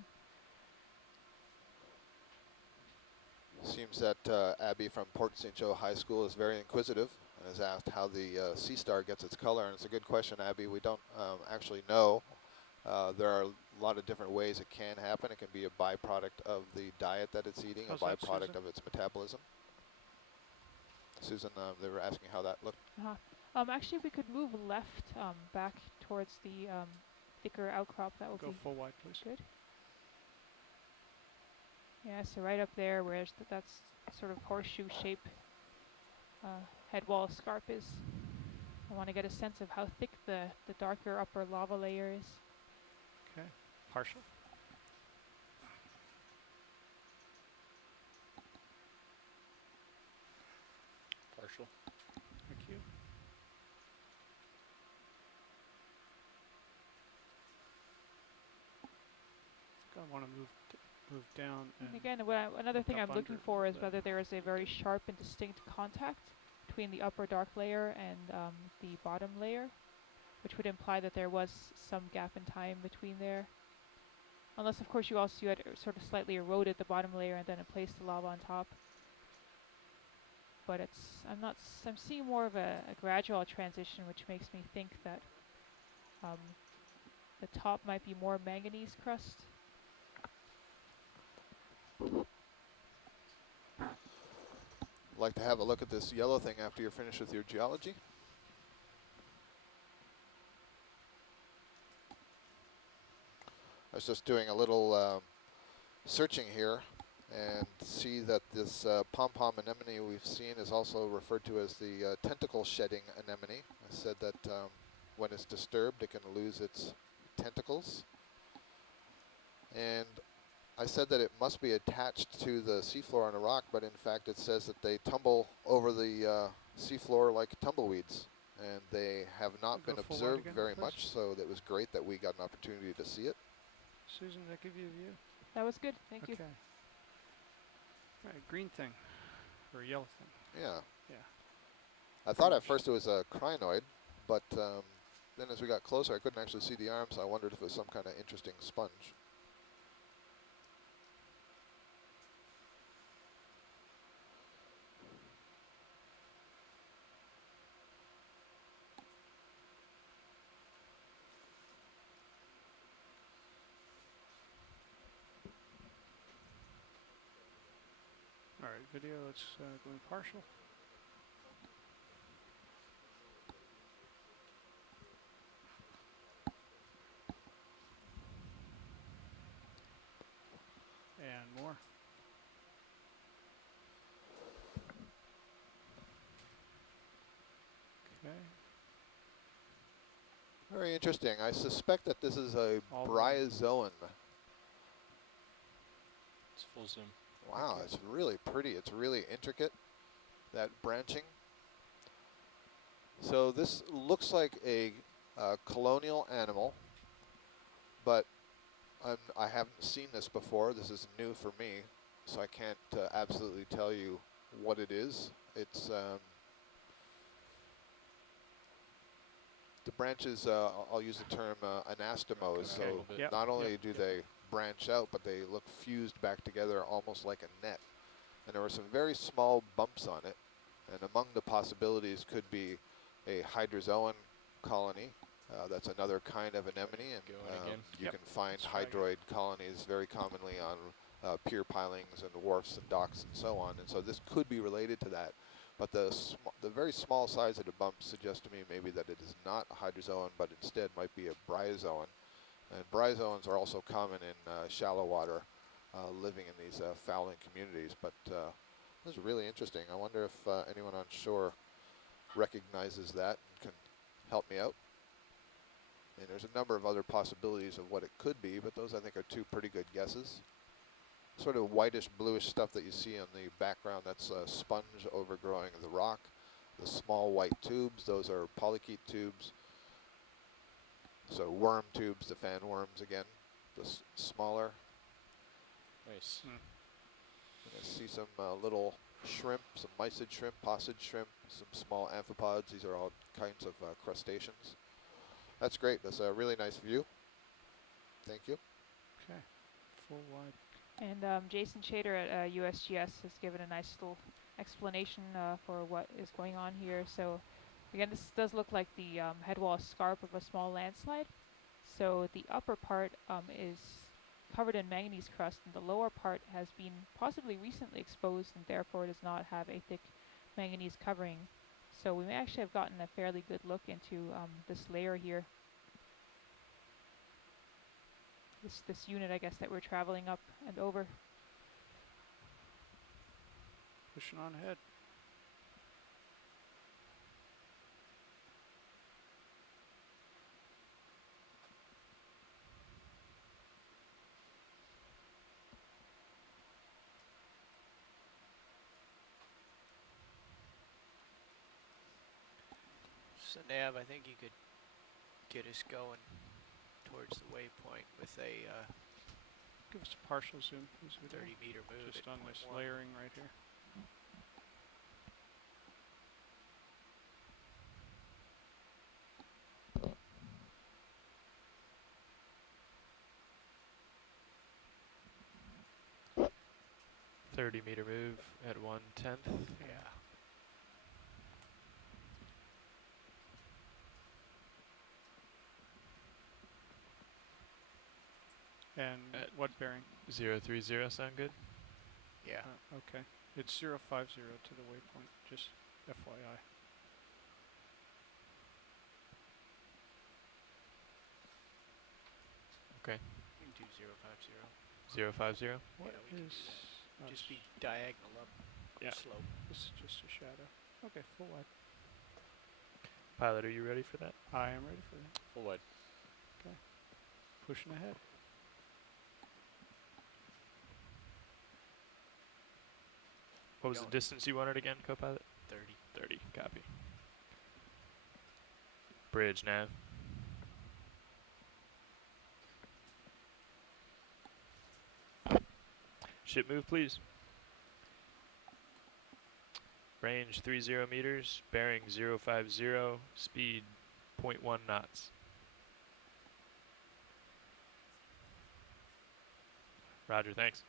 Seems that Abby from Port St. Joe High School is very inquisitive and has asked how the sea star gets its color, and it's a good question, Abby. We don't actually know. There are a lot of different ways it can happen. It can be a byproduct of the diet that it's eating, How's a that, byproduct Susan? of its metabolism. Susan, they were asking how that looked. Actually, if we could move left back towards the thicker outcrop, that would Go be full wide, please. good. Yeah, so right up there where that's sort of horseshoe shape head wall scarp is. I want to get a sense of how thick the darker upper lava layer is. Okay, partial. Partial. Thank you. I want to move down. And again, another thing up I'm looking under for is the- whether there is a very sharp and distinct contact between the upper dark layer and the bottom layer, which would imply that there was some gap in time between there. Unless, of course, you had sort of slightly eroded the bottom layer and then placed the lava on top. But I'm seeing more of a gradual transition, which makes me think that the top might be more manganese crust. Like to have a look at this yellow thing after you're finished with your geology? I was just doing a little searching here and see that this Pom-Pom Anemone we've seen is also referred to as the tentacle shedding anemone. I said that when it's disturbed it can lose its tentacles. And I said that it must be attached to the seafloor on a rock, but in fact it says that they tumble over the seafloor like tumbleweeds. And they have not been observed again, very please. much, so it was great that we got an opportunity to see it. Susan, did that give you a view? That was good, thank you. Okay. Right, green thing, or yellow thing. Yeah. Yeah. I thought at first it was a crinoid, but then as we got closer I couldn't actually see the arms. I wondered if it was some kind of interesting sponge. All right, video, let's go in partial. And more. Okay. Very interesting. I suspect that this is a All bryozoan. It's full zoom. Wow, Okay. it's really pretty. It's really intricate, that branching. So this looks like a colonial animal, but I haven't seen this before. This is new for me, so I can't absolutely tell you what it is. It's the branches, I'll use the term anastomose, so Okay. Yep. not only Yep. do they branch out, but they look fused back together almost like a net. And there were some very small bumps on it, and among the possibilities could be a hydrozoan colony. That's another kind of anemone, and Going again. you Yep. can find Let's try again. hydroid colonies very commonly on pier pilings and wharfs and docks and so on, and so this could be related to that. But the very small size of the bumps suggest to me maybe that it is not a hydrozoan, but instead might be a bryozoan. And bryozoans are also common in shallow water, living in these fouling communities. But this is really interesting. I wonder if anyone on shore recognizes that and can help me out. And there's a number of other possibilities of what it could be, but those I think are two pretty good guesses. sort of whitish bluish stuff that you see in the background. That's a sponge overgrowing the rock. The small white tubes, those are polychaete tubes. So worm tubes, the fan worms again, the smaller. Nice. I see some little shrimp, some mysid shrimp, possid shrimp, some small amphipods. These are all kinds of crustaceans. That's great. That's a really nice view. Thank you. Okay, full wide. And Jason Chater at USGS has given a nice little explanation for what is going on here. So again, this does look like the head wall scarp of a small landslide. So the upper part is covered in manganese crust, and the lower part has been possibly recently exposed and therefore does not have a thick manganese covering. So we may actually have gotten a fairly good look into this layer here. This unit, I guess, that we're traveling up and over. Pushing on ahead. So Nav, I think you could get us going towards the waypoint with a give us a partial zoom, please. 30-meter move. Just on this layering right here. .30-meter move at 1/10. Yeah. And what bearing? 030 sound good? Yeah. Okay. It's 050 to the waypoint, just FYI. Okay. You can do 050. 050? What Yeah, we can is... do that. Just be diagonal up Yeah. slope. This is just a shadow. Okay, full wide. Pilot, are you ready for that? I am ready for that. Full wide. Okay. Pushing ahead. What was the distance you wanted again, co-pilot? 30. 30, copy. Bridge nav. Ship move, please. Range 30 meters, bearing 050, speed 0.1 knots. Roger, thanks.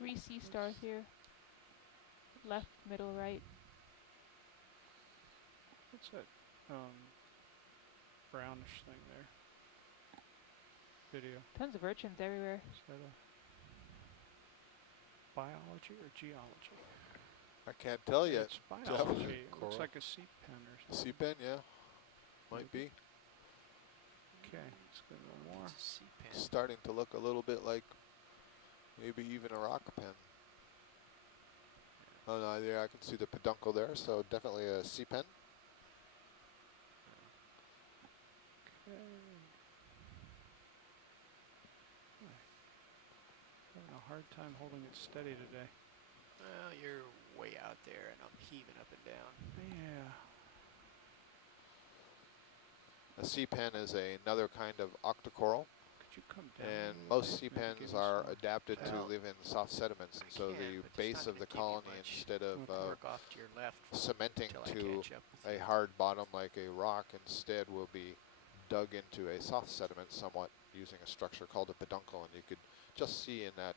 There's 3 sea stars here. Left, middle, right. What's that brownish thing there? Video. Tons of urchins everywhere. Is that a biology or geology? I can't tell yet. It's biology. It looks like a sea pen or something. Sea pen, yeah. Might be. Okay, let's go a little more. Sea pen. Starting to look a little bit like maybe even a rock pen. Oh no, there I can see the peduncle there, so definitely a sea pen. Okay. Having a hard time holding it steady today. Well, you're way out there, and I'm heaving up and down. Yeah. A sea pen is another kind of octocoral. Could you come down? And most sea Maybe give pens me are some adapted to Well, live in soft sediments, and so can, the but it's base not of the gonna give you colony, much. instead of Work off to your left cementing till I to catch up with a you. hard bottom like a rock, instead will be dug into a soft sediment somewhat using a structure called a peduncle. And you could just see in that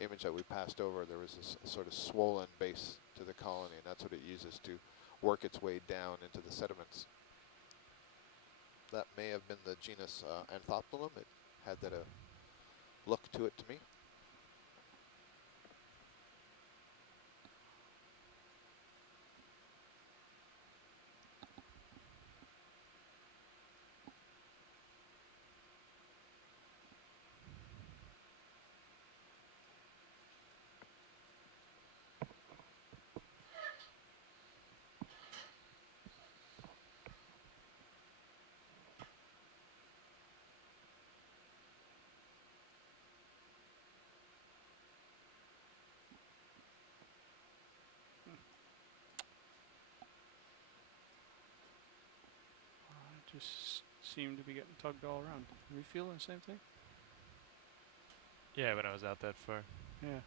image that we passed over, there was this sort of swollen base to the colony, and that's what it uses to work its way down into the sediments. That may have been the genus Anthoplum. It had that look to it to me. I just seem to be getting tugged all around. Are we feeling the same thing? Yeah, when I was out that far. Yeah.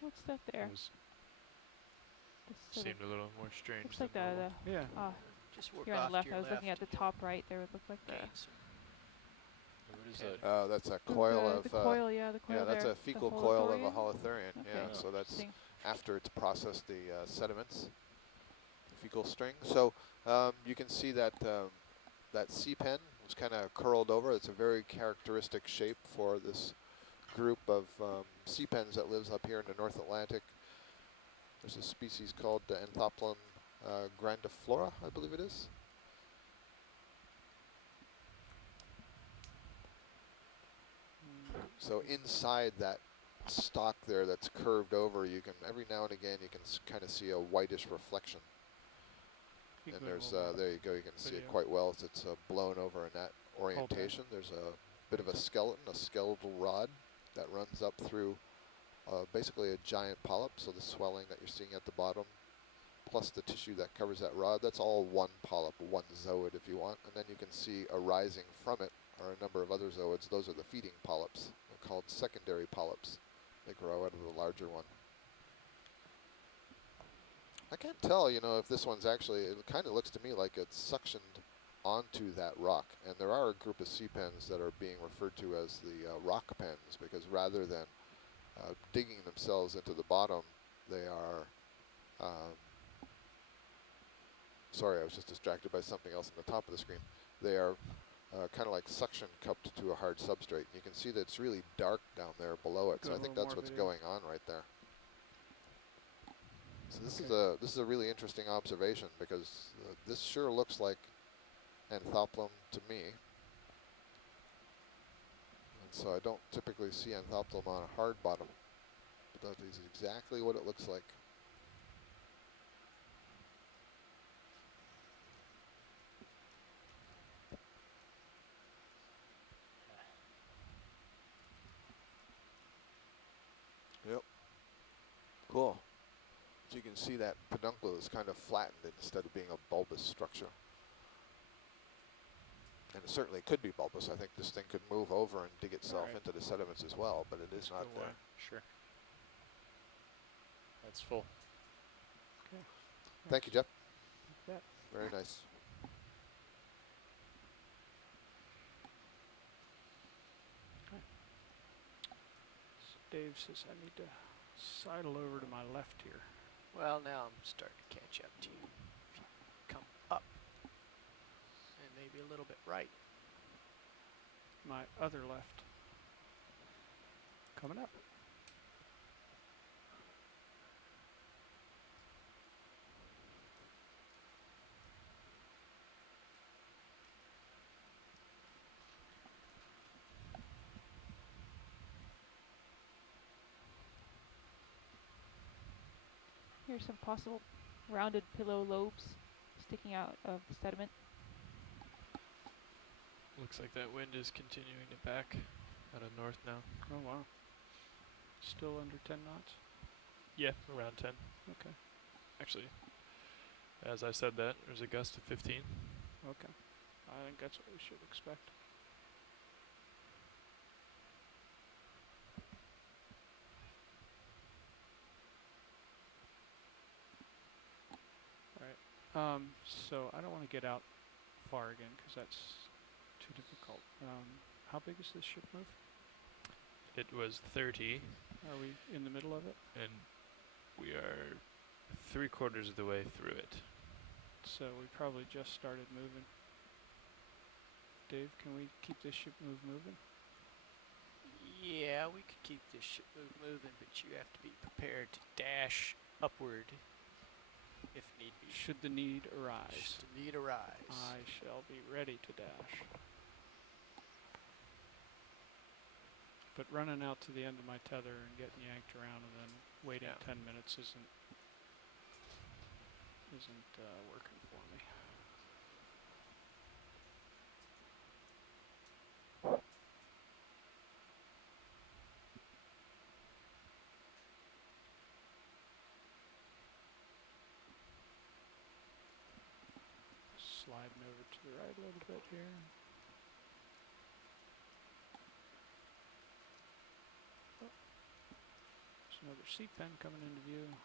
What's that there? It This seemed a little more strange looks than like normal. Yeah. Just work here on off the left. to I your was looking at left the top right. There would look like the gain some What is Okay. that? That's a coil of... the coil, yeah, the coil yeah, that's there. a fecal coil of a Holothurian? holothurian. Okay, Yeah, so that's interesting. after it's processed the sediments, the fecal string. So you can see that that sea pen was kind of curled over. It's a very characteristic shape for this group of sea pens that lives up here in the North Atlantic. There's a species called the Anthoplum grandiflora, I believe it is. So inside that stalk there that's curved over, you can, every now and again, you can kind of see a whitish reflection. And there's, there you go, you can see it quite well as it's blown over in that orientation. There's a bit of a skeleton, a skeletal rod that runs up through basically a giant polyp, so the swelling that you're seeing at the bottom, plus the tissue that covers that rod, that's all one polyp, one zooid if you want. And then you can see arising from it are a number of other zooids. Those are the feeding polyps. They're called secondary polyps. They grow out of the larger one. I can't tell, you know, if this one's actually, it kind of looks to me like it's suctioned onto that rock. And there are a group of sea pens that are being referred to as the rock pens, because rather than digging themselves into the bottom, they are, sorry, I was just distracted by something else on the top of the screen. They are kind of like suction cupped to a hard substrate. You can see that it's really dark down there below it, so I think that's what's going on right there. So this is a really interesting observation, because this sure looks like Anthoplum to me. And so I don't typically see Anthoplum on a hard bottom, but that is exactly what it looks like. Yep. Cool. So you can see that peduncle is kind of flattened instead of being a bulbous structure. And it certainly could be bulbous. I think this thing could move over and dig itself into the sediments as well, but it is not there. Sure. That's full. Okay. Thank you, Jeff. You bet. Very nice. Okay. So Dave says I need to sidle over to my left here. Well, now I'm starting to catch up to you. If you come up and maybe a little bit right. My other left. Coming up. Here's some possible rounded pillow lobes sticking out of the sediment. Looks like that wind is continuing to back out of north now. Oh wow. Still under 10 knots? Yeah, around 10. Okay. Actually, as I said that, there's a gust of 15. Okay. I think that's what we should expect. So I don't want to get out far again because that's too difficult. How big is this ship move? It was 30. Are we in the middle of it? And we are 3/4 of the way through it. So we probably just started moving. Dave, can we keep this ship move moving? Yeah, we could keep this ship move moving, but you have to be prepared to dash upward if need be. Should the need arise. Should the need arise. I shall be ready to dash. But running out to the end of my tether and getting yanked around and then waiting 10 minutes isn't working for me. Sliding over to the right a little bit here. Oh. There's another sea pen coming into view.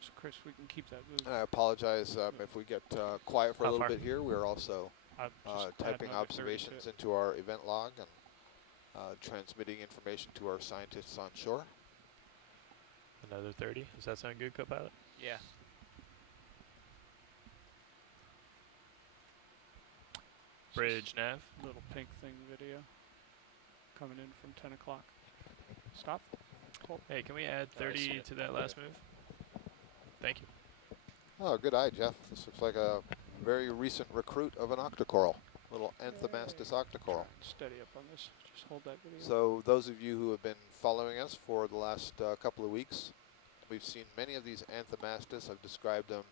So Chris, we can keep that moving. I apologize if we get quiet for a little bit here. We're also typing observations into our event log and transmitting information to our scientists on shore. Another 30. Does that sound good, co-pilot? Yeah. Bridge nav. Little pink thing video coming in from 10 o'clock. Stop. Cool. Hey, can we add 30 to that last move? Thank you. Oh, good eye, Jeff. This looks like a very recent recruit of an octocoral, little Anthomastus octocoral. Steady up on this. Just hold that video. So those of you who have been following us for the last couple of weeks, we've seen many of these Anthomastus. I've described them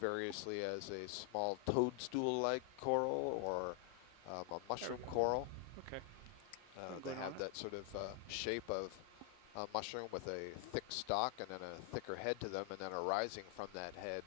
variously as a small toadstool-like coral or a mushroom coral. Okay. They have that sort of shape of a mushroom with a thick stalk and then a thicker head to them, and then arising from that head